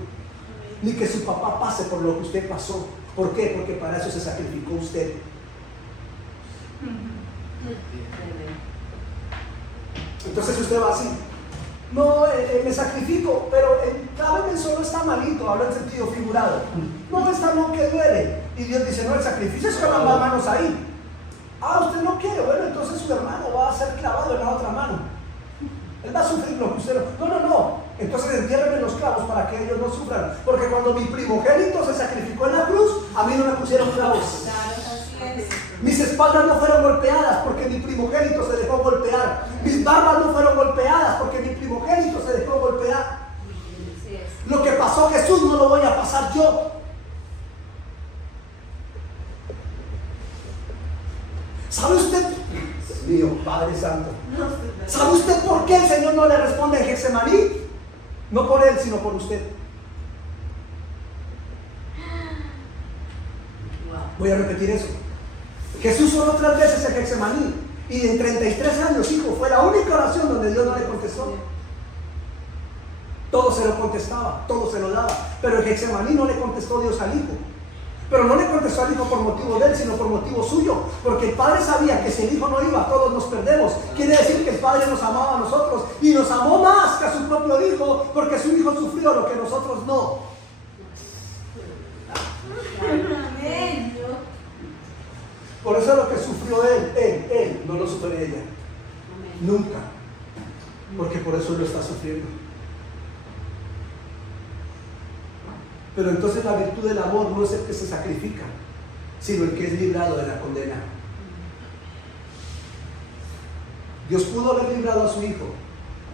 ni que su papá pase por lo que usted pasó. ¿Por qué? Porque para eso se sacrificó usted. Entonces usted va así. No, me sacrifico, pero cada vez solo está malito, habla en sentido figurado. No, está no que duele. Y Dios dice, no, el sacrificio es con ambas manos ahí. Ah, usted no quiere, bueno, entonces su hermano va a ser clavado en la otra mano. Él va a sufrir lo que usted no. Entonces entiérrenme los clavos para que ellos no sufran. Porque cuando mi primogénito se sacrificó en la cruz, a mí no me pusieron clavos. Mis espaldas no fueron golpeadas porque mi primogénito se dejó golpear. Mis barbas no fueron golpeadas porque mi primogénito se dejó golpear. Lo que pasó Jesús no lo voy a pasar yo. ¿Sabe usted? Mío, Padre Santo. ¿Sabe usted por qué el Señor no le responde en Getsemaní? No por él, sino por usted. Voy a repetir eso. Jesús oró 3 veces en Getsemaní. Y en 33 años, hijo, fue la única oración donde Dios no le contestó. Todo se lo contestaba, todo se lo daba. Pero en Getsemaní no le contestó Dios al hijo. Pero no le contestó al hijo por motivo de él, sino por motivo suyo. Porque el Padre sabía que si el hijo no iba, todos nos perdemos. Quiere decir que el Padre nos amaba a nosotros. Y nos amó más que a su propio hijo, porque su hijo sufrió lo que nosotros no. Amén. Por eso lo que sufrió él no lo sufre ella. Nunca. Porque por eso lo está sufriendo. Pero entonces la virtud del amor no es el que se sacrifica, sino el que es librado de la condena. Dios pudo haber librado a su hijo,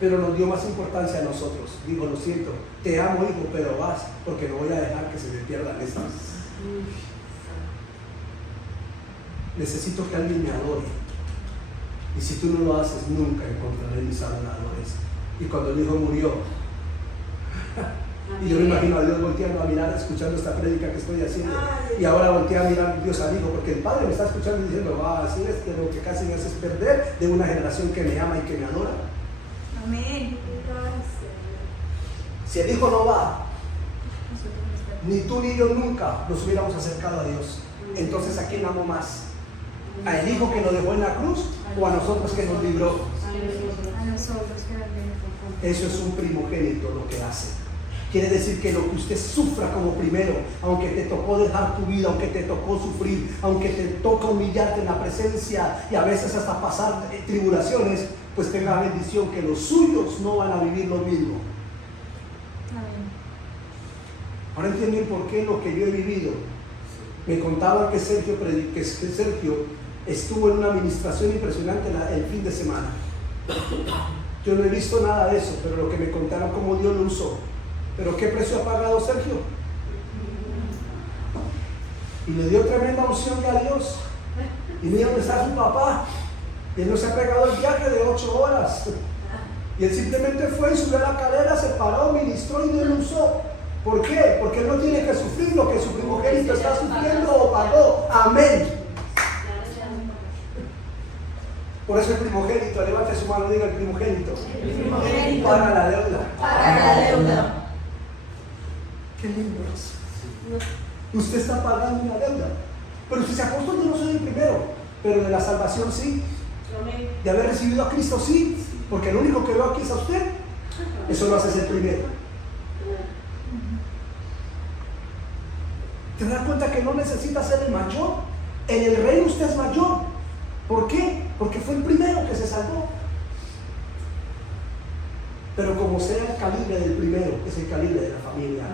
pero nos dio más importancia a nosotros. Dijo, lo siento, te amo, hijo, pero vas, porque no voy a dejar que se me pierdan estas. Necesito que alguien me adore. Y si tú no lo haces, nunca encontraré mis adoradores. Y cuando el hijo murió, y yo me imagino a Dios volteando a mirar, escuchando esta prédica que estoy haciendo. Y ahora voltea a mirar Dios al hijo, porque el Padre me está escuchando y diciendo, así es que lo que casi me haces perder de una generación que me ama y que me adora. Amén. Si el hijo no va, ni tú ni yo nunca nos hubiéramos acercado a Dios. Entonces, ¿a quién amo más? ¿A el hijo que nos dejó en la cruz o a nosotros que nos libró? A nosotros que nos libró. Eso es un primogénito lo que hace. Quiere decir que lo que usted sufra como primero, aunque te tocó dejar tu vida, aunque te tocó sufrir, aunque te toca humillarte en la presencia y a veces hasta pasar tribulaciones, pues tenga bendición que los suyos no van a vivir lo mismo. Amén. Ahora entienden por qué lo que yo he vivido Me contaban que Sergio estuvo en una administración impresionante el fin de semana. Yo no he visto nada de eso, pero lo que me contaron cómo Dios lo usó. Pero ¿qué precio ha pagado Sergio? Y le dio tremenda unción a Dios. Y mira dónde está su papá. Y él no se ha pegado el viaje de 8 horas. Y él simplemente fue y subió a la cadera, se paró, ministró y Dios lo usó. ¿Por qué? Porque él no tiene que sufrir lo que su primogénito está sufriendo o pagó. Amén. Por eso el primogénito, levante su mano y diga el primogénito. Paga la deuda. Paga la deuda. Qué lindo es. Usted está pagando una deuda. Pero si se apóstol, yo no soy el primero. Pero de la salvación sí. De haber recibido a Cristo sí. Porque el único que veo aquí es a usted. Eso lo hace ser primero. ¿Te das cuenta que no necesita ser el mayor? En el reino usted es mayor. ¿Por qué? Porque fue el primero que se salvó. Pero como sea el calibre del primero, es el calibre de la familia.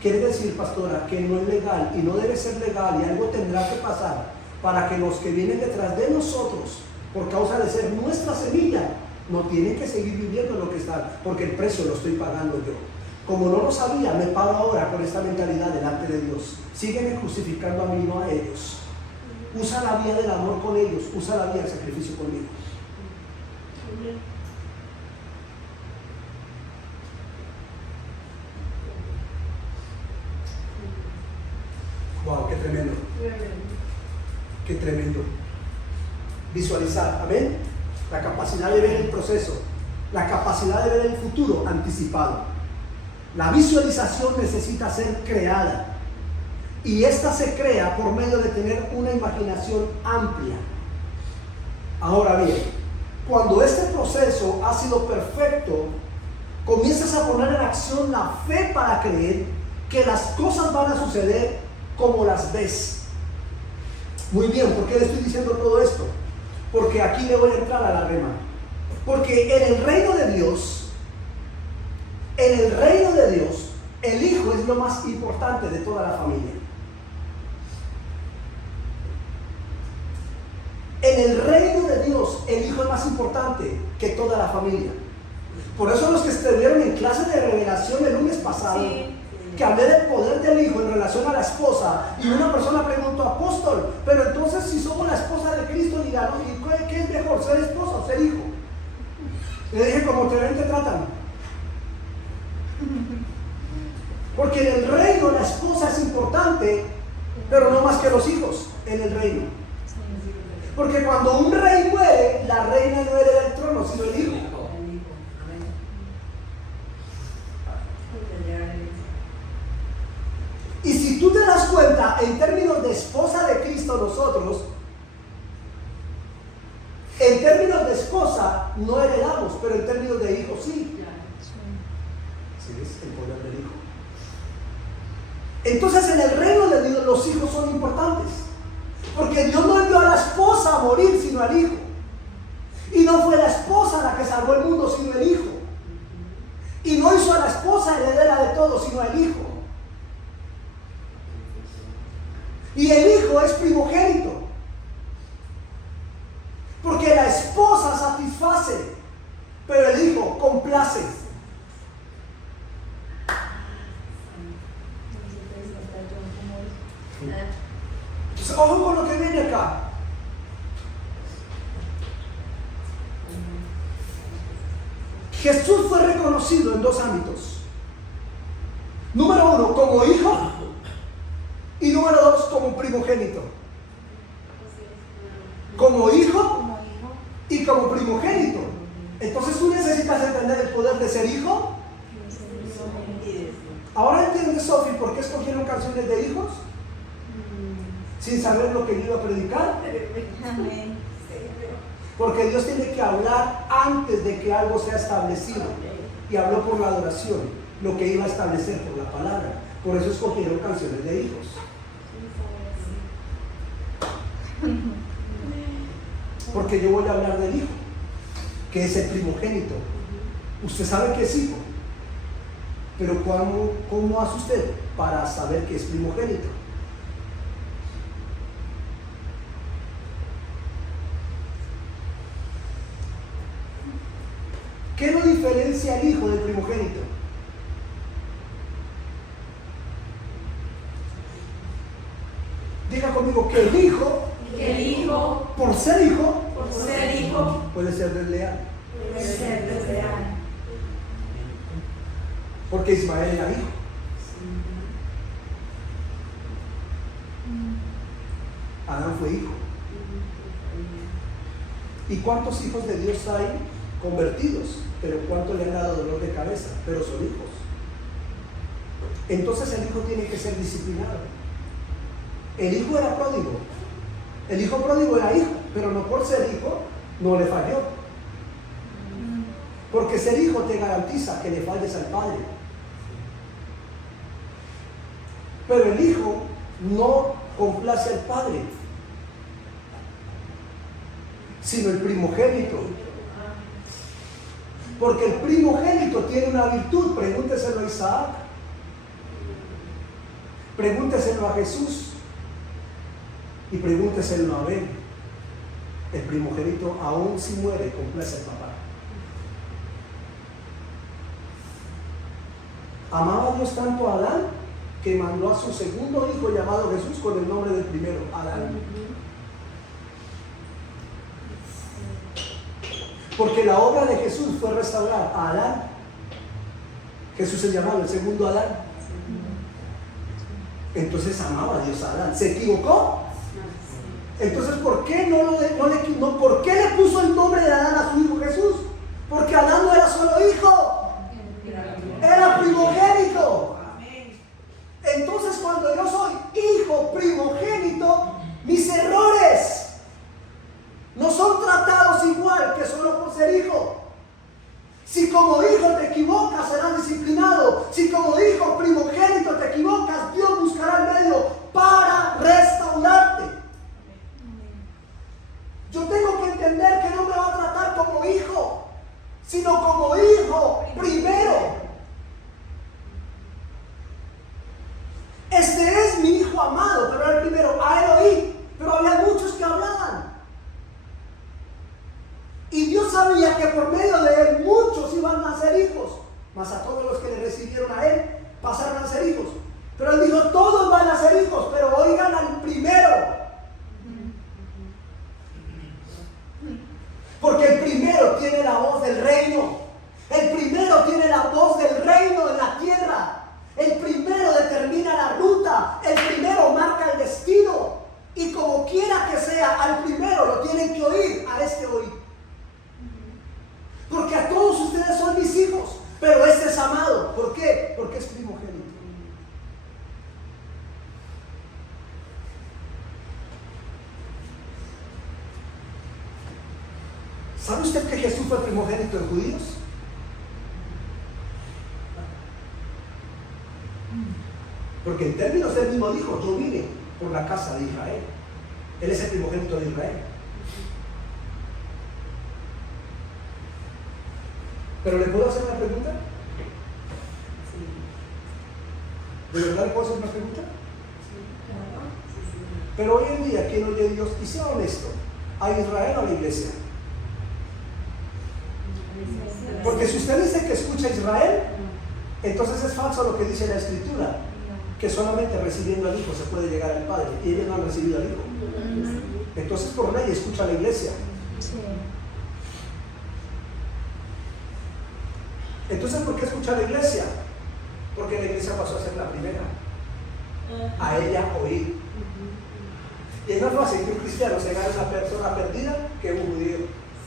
Quiere decir, pastora, que no es legal y no debe ser legal y algo tendrá que pasar para que los que vienen detrás de nosotros, por causa de ser nuestra semilla, no tienen que seguir viviendo lo que están, porque el precio lo estoy pagando yo. Como no lo sabía, me paro ahora con esta mentalidad delante de Dios. Sígueme crucificando a mí, no a ellos. Usa la vía del amor con ellos, usa la vía del sacrificio conmigo. Wow, qué tremendo. Qué tremendo. Visualizar, amén. La capacidad de ver el proceso, la capacidad de ver el futuro anticipado. La visualización necesita ser creada. Y esta se crea por medio de tener una imaginación amplia. Ahora bien, cuando este proceso ha sido perfecto, comienzas a poner en acción la fe para creer que las cosas van a suceder como las ves. Muy bien, ¿por qué le estoy diciendo todo esto? Porque aquí le voy a entrar a la rema. Porque en el reino de Dios, el hijo es lo más importante de toda la familia. En el reino de Dios, el hijo es más importante que toda la familia. Por eso los que estuvieron en clase de revelación el lunes pasado, que hablé del poder del hijo en relación a la esposa, y una persona preguntó, apóstol, pero entonces si somos la esposa de Cristo, díganos, ¿qué es mejor, ser esposa o ser hijo? Le dije, como te ven, te tratan. Porque en el reino la esposa es importante, pero no más que los hijos en el reino. Porque cuando un rey muere, la reina no hereda el trono, sino el hijo. Y si tú te das cuenta, en términos de esposa de Cristo nosotros, en términos de esposa no heredamos, pero en términos de hijo sí. Sí, es el poder del hijo. Entonces en el reino de Dios los hijos son importantes. Porque Dios no envió a la esposa a morir, sino al hijo. Y no fue la esposa la que salvó el mundo, sino el hijo. Y no hizo a la esposa heredera de todo, sino al hijo. Y el hijo es primogénito. Porque la esposa satisface, pero el hijo complace. Entonces, ojo con lo que viene acá. Jesús fue reconocido en 2 ámbitos. Número 1, como hijo. Y número 2, como primogénito. Como hijo y como primogénito. Entonces tú necesitas entender el poder de ser hijo. Ahora entiendes, Sofi, por qué escogieron canciones de hijos sin saber lo que yo iba a predicar. Porque Dios tiene que hablar antes de que algo sea establecido. Y habló por la adoración, lo que iba a establecer por la palabra. Por eso escogieron canciones de hijos. Porque yo voy a hablar del hijo, que es el primogénito. Usted sabe que es hijo, pero ¿cómo hace usted para saber que es primogénito? diferencia el hijo del primogénito? Diga conmigo que el hijo, por ser hijo, puede ser desleal. Porque Ismael era hijo. Adán fue hijo. ¿Y cuántos hijos de Dios hay convertidos? Pero ¿cuántos le han dado dolor de cabeza? Pero son hijos. Entonces el hijo tiene que ser disciplinado. El hijo era pródigo. El hijo pródigo era hijo, pero no por ser hijo no le falló. Porque ser hijo te garantiza que le falles al padre. Pero el hijo no complace al padre, sino el primogénito. Porque el primogénito tiene una virtud. Pregúnteselo a Isaac, pregúnteselo a Jesús y pregúnteselo a Abel. El primogénito, aún si muere, complace al papá. Amaba a Dios tanto a Adán que mandó a su segundo hijo llamado Jesús con el nombre del primero, Adán. Porque la obra de Jesús fue restaurar a Adán. Jesús es llamado el segundo Adán. Entonces amaba a Dios a Adán. ¿Se equivocó? Entonces, ¿por qué ¿por qué le puso el nombre de Adán a su hijo Jesús? Porque Adán no era solo hijo, era primogénito. Entonces, cuando yo soy hijo primogénito, mis errores no son tratados igual que solo por ser hijo. Si como hijo te equivocas, serás disciplinado. Si como hijo primogénito te equivocas, Dios buscará el medio para restaurarte. Yo tengo que entender que no me va a tratar como hijo, sino como hijo primero. Este es mi hijo amado, pero era el primero. A él oí, pero había muchos que hablaban. Y Dios sabía que por medio de él muchos iban a ser hijos, mas a todos los que le recibieron a él pasaron a ser hijos. Pero él dijo, todos van a ser hijos, pero oigan al primero. Porque el primero tiene la voz del reino. El primero tiene la voz del reino en la tierra. El primero determina la ruta. El primero marca el destino. Y como quiera que sea, al primero lo tienen que oír, a este oír. Porque a todos ustedes son mis hijos, pero este es amado. ¿Por qué? Porque es primogénito. ¿Sabe usted que Jesús fue primogénito en judíos? Porque en términos él mismo dijo, yo vine por la casa de Israel. Él es el primogénito de Israel. ¿Pero le puedo hacer una pregunta? ¿De verdad le puedo hacer una pregunta? Pero hoy en día, ¿quién oye a Dios? Y sea honesto, ¿a Israel o a la iglesia? Porque si usted dice que escucha a Israel, entonces es falso lo que dice la Escritura, que solamente recibiendo al Hijo se puede llegar al Padre, y ellos no han recibido al Hijo. Entonces por ley escucha a la iglesia. Entonces, ¿por qué escucha a la iglesia? Porque la iglesia pasó a ser la primera. A ella oír. Y es más fácil que un cristiano se gane una persona perdida que un judío.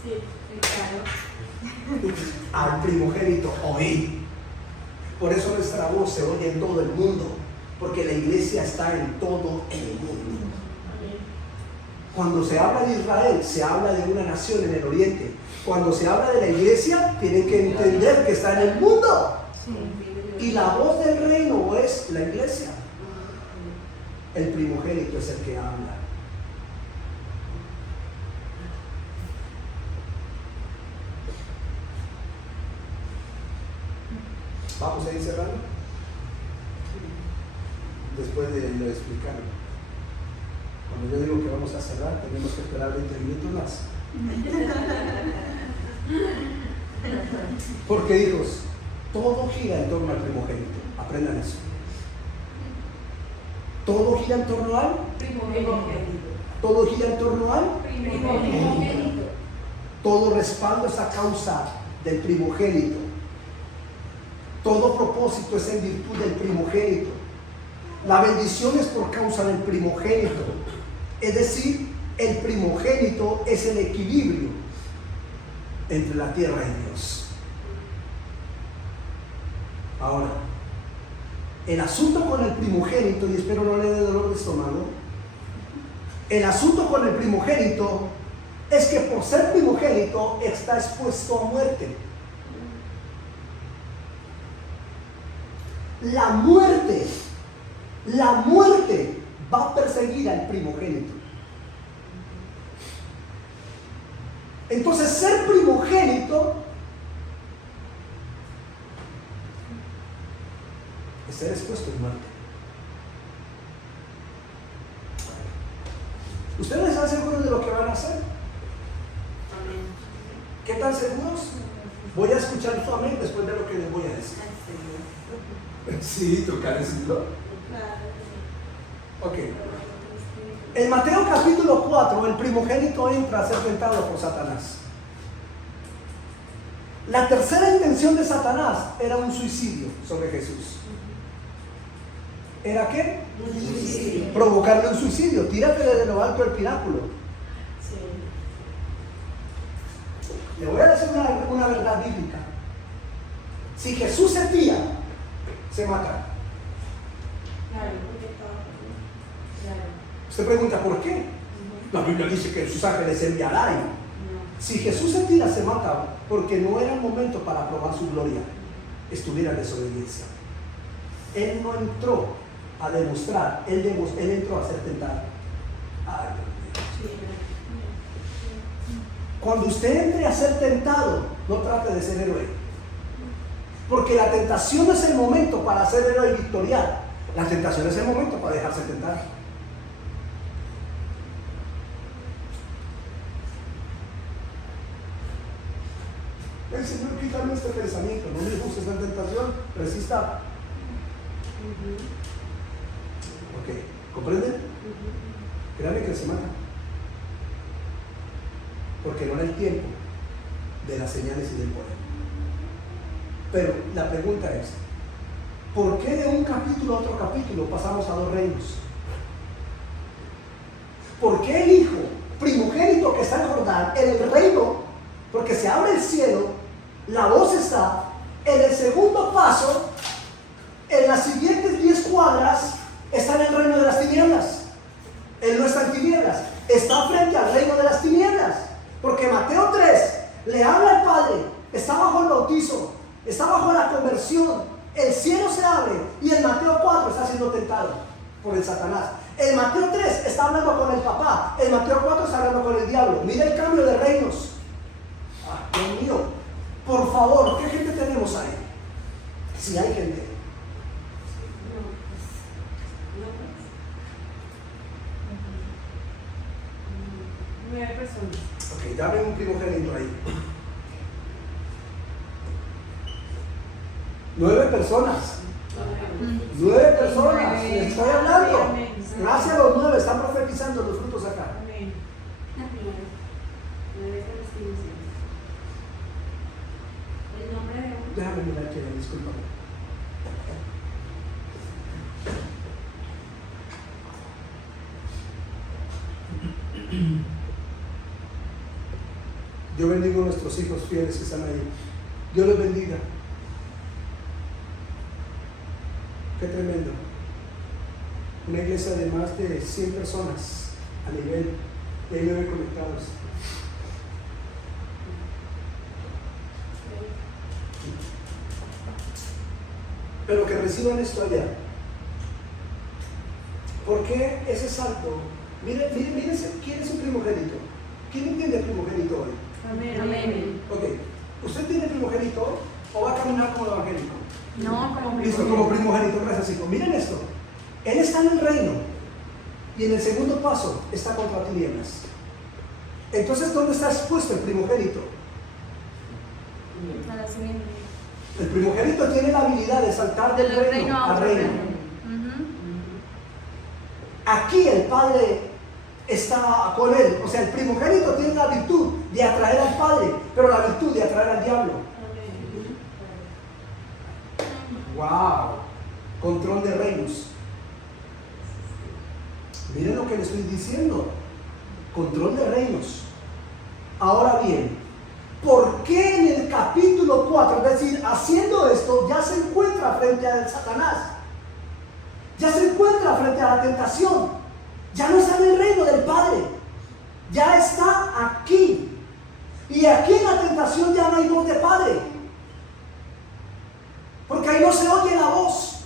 Sí, claro. Al primogénito oír. Por eso nuestra voz se oye en todo el mundo, porque la iglesia está en todo el mundo. Cuando se habla de Israel, se habla de una nación en el oriente. Cuando se habla de la iglesia, tienen que entender que está en el mundo. Y la voz del reino es la iglesia. El primogénito es el que habla. Vamos a ir cerrando. Después de lo explicar. Cuando yo digo que vamos a cerrar, tenemos que esperar 20 minutos más. Porque hijos, todo gira en torno al primogénito. Aprendan eso. Todo gira en torno al Primogénito. todo gira en torno al Primogénito. todo respaldo es a causa del primogénito. Todo propósito es en virtud del primogénito. La bendición es por causa del primogénito. Es decir, el primogénito es el equilibrio entre la tierra y Dios. Ahora, el asunto con el primogénito, y espero no le dé dolor de estómago, el asunto con el primogénito es que por ser primogénito está expuesto a muerte. La muerte va a perseguir al primogénito. Entonces, ser primogénito es ser expuesto a muerte. ¿Ustedes están seguros de lo que van a hacer? ¿Qué tan seguros? Voy a escuchar su amén después de lo que les voy a decir. Sí, tocar decirlo. Ok. En Mateo capítulo 4, el primogénito entra a ser tentado por Satanás. La tercera intención de Satanás era un suicidio sobre Jesús. ¿Era qué? Un suicidio. Provocarle un suicidio. Tírate de lo alto del pináculo. Sí. Le voy a decir una verdad bíblica. Si Jesús se tira, se mata. Claro. Usted pregunta, ¿por qué? La Biblia dice que sus ángeles enviarán. Si Jesús se tira, se mata, porque no era el momento para probar su gloria. Estuviera en desobediencia. Él no entró a demostrar, él entró a ser tentado. Ay, Dios mío. Cuando usted entre a ser tentado, no trate de ser héroe. Porque la tentación no es el momento para ser héroe y victoriar. La tentación es el momento para dejarse tentar. El Señor, quítame este pensamiento, no me gusta esta tentación, pero sí está. Ok, ¿comprenden? Créanme que se mata. Porque no era el tiempo de las señales y del poder. Pero la pregunta es, ¿por qué de un capítulo a otro capítulo pasamos a 2 reinos? ¿Por qué el hijo primogénito que está en Jordán, en el reino, porque se abre el cielo, la voz está en el segundo paso, en las siguientes 10 cuadras, está en el reino de las tinieblas? Él no está en tinieblas, está frente al reino de las tinieblas, porque Mateo 3 le habla al Padre, está bajo el bautizo, está bajo la conversión, el cielo se abre, y en Mateo 4 está siendo tentado por el Satanás. En Mateo 3 está hablando con el papá, en Mateo 4 está hablando con el diablo. Mira el cambio de reinos. Dios mío, por favor, ¿qué gente tenemos ahí? Si hay gente. 9 personas. Ok, dame un primogénito ahí. 9 personas. 9 personas. Les estoy hablando. Gracias a los 9 están profetizando los frutos acá. Déjame mirar que discúlpame. Yo bendigo a nuestros hijos fieles que están ahí. Dios los bendiga. Qué tremendo. Una iglesia de más de 100 personas a nivel de 9 conectados. Pero que reciban esto allá. ¿Por qué ese salto? Miren, ¿quién es un primogénito? ¿Quién entiende el primogénito hoy? Amén. Ok, ¿usted tiene primogénito o va a caminar como evangélico? No, como Listo, como primogénito, gracias hijo. Miren esto, él está en el reino y en el segundo paso está contra tinieblas. Entonces, ¿dónde está expuesto el primogénito? A la siguiente. El primogénito tiene la habilidad de saltar del reino a al otro reino. Ujú. Aquí el padre está con él. O sea, el primogénito tiene la virtud de atraer al padre, pero la virtud de atraer al diablo. ¡Wow! Control de reinos. Miren lo que les estoy diciendo. Control de reinos. Ahora bien, ¿por qué en el capítulo 4, es decir, haciendo esto, ya se encuentra frente a Satanás? Ya se encuentra frente a la tentación. Ya no está en el reino del Padre. Ya está aquí. Y aquí en la tentación ya no hay voz de Padre. Porque ahí no se oye la voz.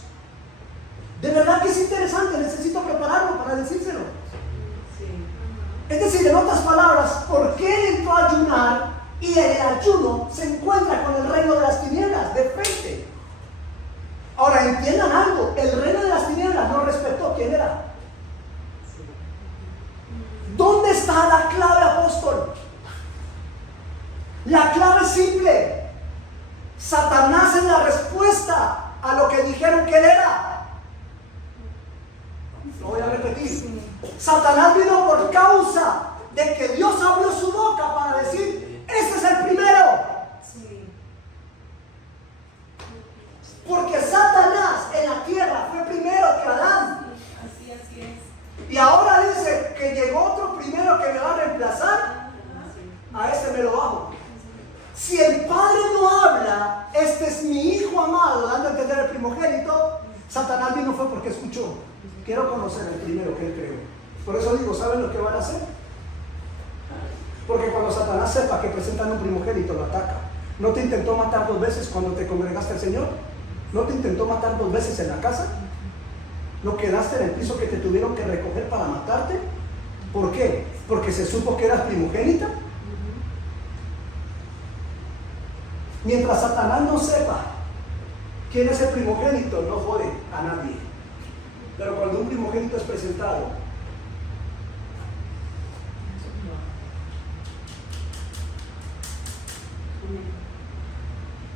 De verdad que es interesante. Necesito prepararlo para decírselo. Es decir, en otras palabras, ¿por qué él entró a ayunar y en el ayuno se encuentra con el reino de las tinieblas de frente? Ahora entiendan algo, el reino de las tinieblas no respetó quién era. ¿Dónde está la clave, apóstol? La clave es simple. Satanás es la respuesta a lo que dijeron que él era. Lo voy a repetir. Satanás vino por causa de que Dios abrió su boca para decir, ese es el primero. Porque Satanás en la tierra fue primero que Adán. Así es. Y ahora dice que llegó otro primero que me va a reemplazar. A ese me lo bajo. Si el Padre no habla, este es mi hijo amado, dando a entender el primogénito, Satanás vino fue porque escuchó. Quiero conocer el primero que él creó. Por eso digo, ¿saben lo que van a hacer? Porque cuando Satanás sepa que presentan un primogénito, lo ataca. ¿No te intentó matar 2 veces cuando te congregaste al Señor? ¿No te intentó matar 2 veces en la casa? ¿No quedaste en el piso que te tuvieron que recoger para matarte? ¿Por qué? Porque se supo que eras primogénita. Mientras Satanás no sepa quién es el primogénito, no jode a nadie. Pero cuando un primogénito es presentado,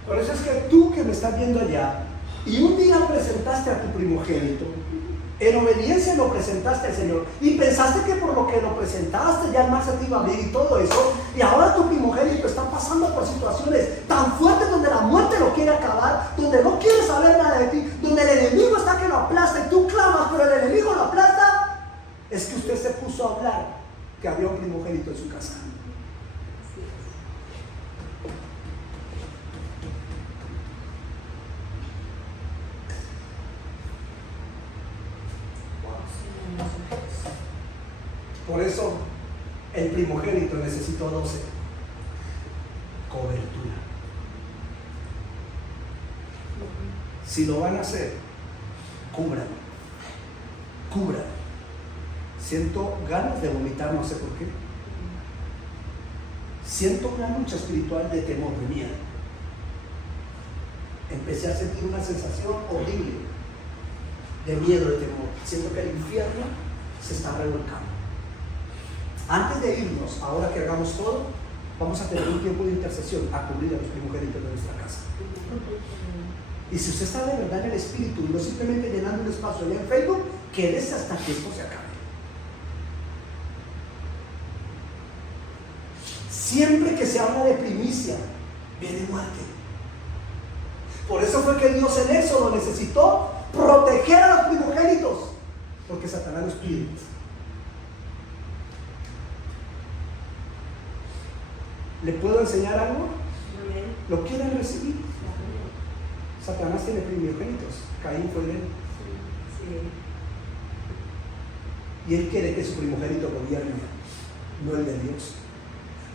por eso es que tú que me estás viendo allá y un día presentaste a tu primogénito, en obediencia lo presentaste al Señor y pensaste que por lo que lo presentaste ya el mar se te iba a abrir y todo eso, y ahora tu primogénito está pasando por situaciones tan fuertes donde la muerte lo quiere acabar, donde no quiere saber nada de ti, donde el enemigo está que lo aplasta y tú clamas pero el enemigo lo aplasta. Es que usted se puso a hablar que había un primogénito en su casa. Por eso el primogénito necesitó 12. Cobertura. Si lo van a hacer, cúbranlo. Cúbranlo. Siento ganas de vomitar, no sé por qué. Siento una lucha espiritual de temor, de miedo. Empecé a sentir una sensación horrible de miedo, de temor. Siento que el infierno se está revolcando. Antes de irnos, ahora que hagamos todo, vamos a tener un tiempo de intercesión a cubrir a los primogénitos de nuestra casa. Y si usted está de verdad en el espíritu y no simplemente llenando un espacio allá en Facebook, quédese hasta que esto se acabe. Siempre que se habla de primicia, viene muerte. Por eso fue que Dios en Éxodo necesitó proteger a los primogénitos, porque Satanás los pide. ¿Le puedo enseñar algo? ¿Lo quieren recibir? Satanás tiene primogénitos. Caín fue de él. Y él quiere que su primogénito gobierne, no el de Dios.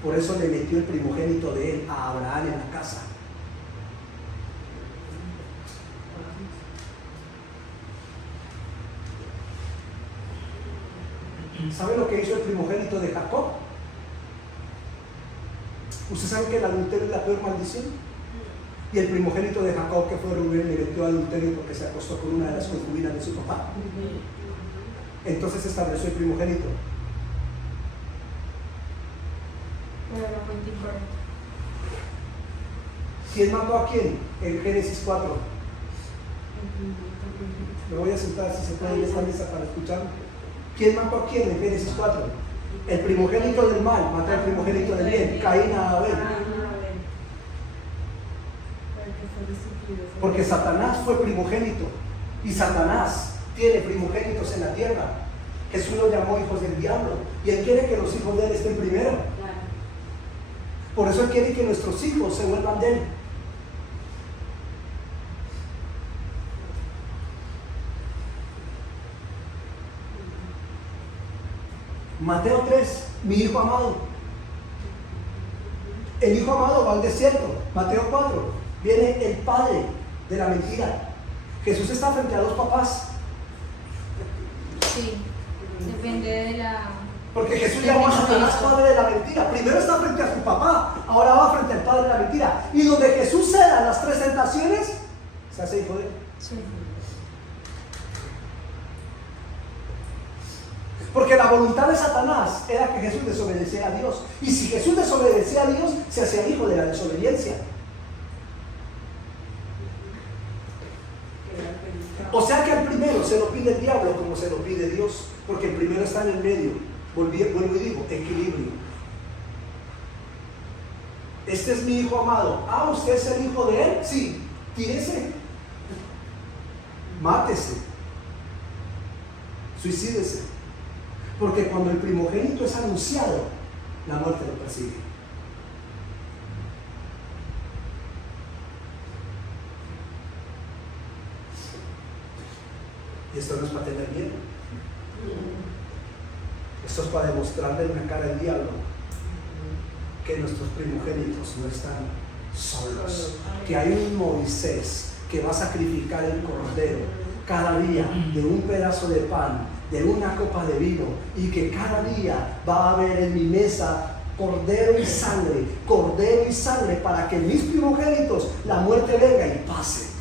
Por eso le metió el primogénito de él a Abraham en la casa. ¿Sabe lo que hizo el primogénito de Jacob? ¿Usted sabe que el adulterio es la peor maldición? Y el primogénito de Jacob, que fue Rubén, le metió adulterio porque se acostó con una de las concubinas de su papá. Entonces estableció el primogénito. ¿Quién mató a quién? En Génesis 4. Me voy a sentar si se puede en esta mesa para escucharlo. ¿Quién mató a quién en Génesis 4? El primogénito del mal mató al primogénito del bien, Caín a Abel. Porque Satanás fue primogénito y Satanás tiene primogénitos en la tierra. Jesús los llamó hijos del diablo y Él quiere que los hijos de Él estén primero. Por eso Él quiere que nuestros hijos se vuelvan de Él. Mateo 3, mi hijo amado. El hijo amado va al desierto. Mateo 4, viene el padre de la mentira. Jesús está frente a dos papás. Sí, depende de la... Porque Jesús llamó a Satanás padre de la mentira. Primero está frente a su papá, ahora va frente al padre de la mentira. Y donde Jesús ceda las tres tentaciones, se hace hijo de Él. Sí. Porque la voluntad de Satanás era que Jesús desobedeciera a Dios. Y si Jesús desobedecía a Dios, se hacía hijo de la desobediencia. O sea que al primero se lo pide el diablo como se lo pide Dios. Porque el primero está en el medio. Vuelvo y digo, equilibrio. Este es mi hijo amado. Ah, ¿usted es el hijo de Él? Sí, tírese. Mátese. Suicídese. Porque cuando el primogénito es anunciado, la muerte lo persigue. Y esto no es para tener miedo. Esto es para demostrarle en la cara al diablo que nuestros primogénitos no están solos. Que hay un Moisés que va a sacrificar el cordero cada día de un pedazo de pan, de una copa de vino, y que cada día va a haber en mi mesa cordero y sangre, para que en mis primogénitos la muerte venga y pase.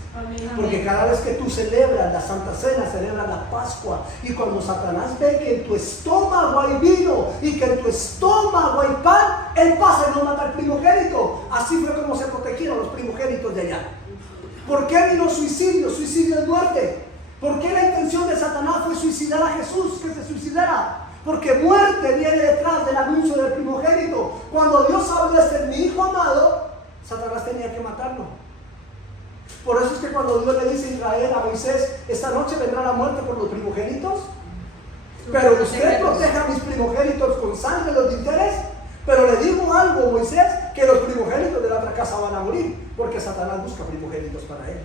Porque cada vez que tú celebras la Santa Cena, celebras la Pascua, y cuando Satanás ve que en tu estómago hay vino y que en tu estómago hay pan, él pasa y no mata al primogénito. Así fue como se protegieron los primogénitos de allá. ¿Por qué vino suicidio? Suicidio es muerte. ¿Por qué la intención de Satanás fue suicidar a Jesús, que se suicidara? Porque muerte viene detrás del anuncio del primogénito. Cuando Dios habló, este es mi hijo amado, Satanás tenía que matarlo. Por eso es que cuando Dios le dice a Israel, a Moisés, esta noche vendrá la muerte por los primogénitos, pero usted proteja a mis primogénitos con sangre los dinteles. Pero le digo algo, Moisés, que los primogénitos de la otra casa van a morir, porque Satanás busca primogénitos para él.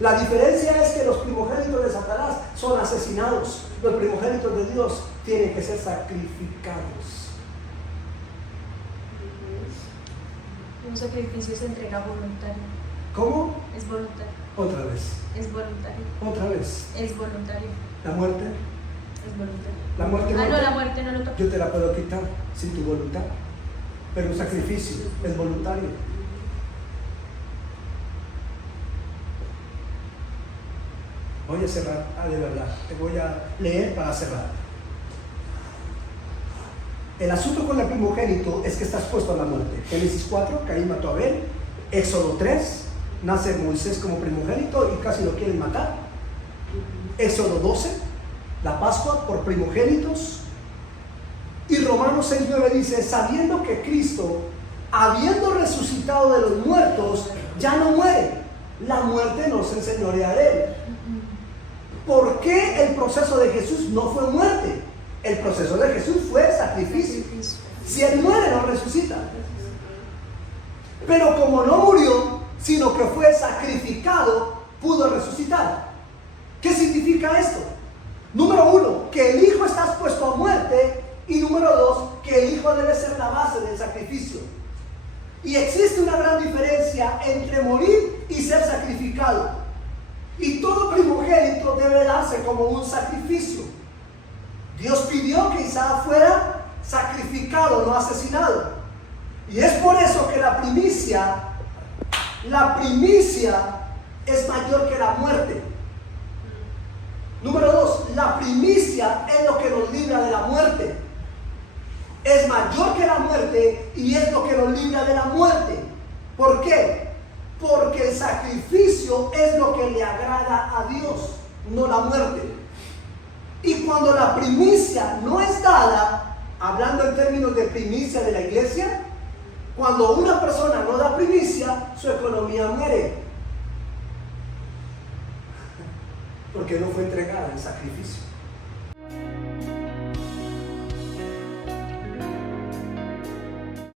La diferencia es que los primogénitos de Satanás son asesinados. Los primogénitos de Dios tienen que ser sacrificados. Un sacrificio se entrega voluntario. ¿Cómo? Es voluntario. Otra vez. Es voluntario. Otra vez. Es voluntario. La muerte. Es voluntario. La muerte. No, la muerte no lo toca. Yo te la puedo quitar sin tu voluntad. Pero un sacrificio es voluntario. Voy a cerrar, de verdad, te voy a leer para cerrar. El asunto con el primogénito es que estás puesto a la muerte. Génesis 4, Caín mató a Abel. Éxodo 3, nace Moisés como primogénito y casi lo quieren matar. Éxodo 12, la Pascua por primogénitos. Y Romanos 6:9 dice, sabiendo que Cristo, habiendo resucitado de los muertos, ya no muere. La muerte no se enseñorea de él. ¿Por qué el proceso de Jesús no fue muerte? El proceso de Jesús fue sacrificio. Si él muere, no resucita. Pero como no murió, sino que fue sacrificado, pudo resucitar. ¿Qué significa esto? Número 1, que el Hijo está expuesto a muerte. Y número 2, que el Hijo debe ser la base del sacrificio. Y existe una gran diferencia entre morir y ser sacrificado. Y todo primogénito debe darse como un sacrificio. Dios pidió que Isaac fuera sacrificado, no asesinado. Y es por eso que la primicia es mayor que la muerte. Número 2, la primicia es lo que nos libra de la muerte. Es mayor que la muerte y es lo que nos libra de la muerte. ¿Por qué? Porque el sacrificio es lo que le agrada a Dios, no la muerte. Y cuando la primicia no es dada, hablando en términos de primicia de la iglesia, cuando una persona no da primicia, su economía muere. Porque no fue entregada en sacrificio.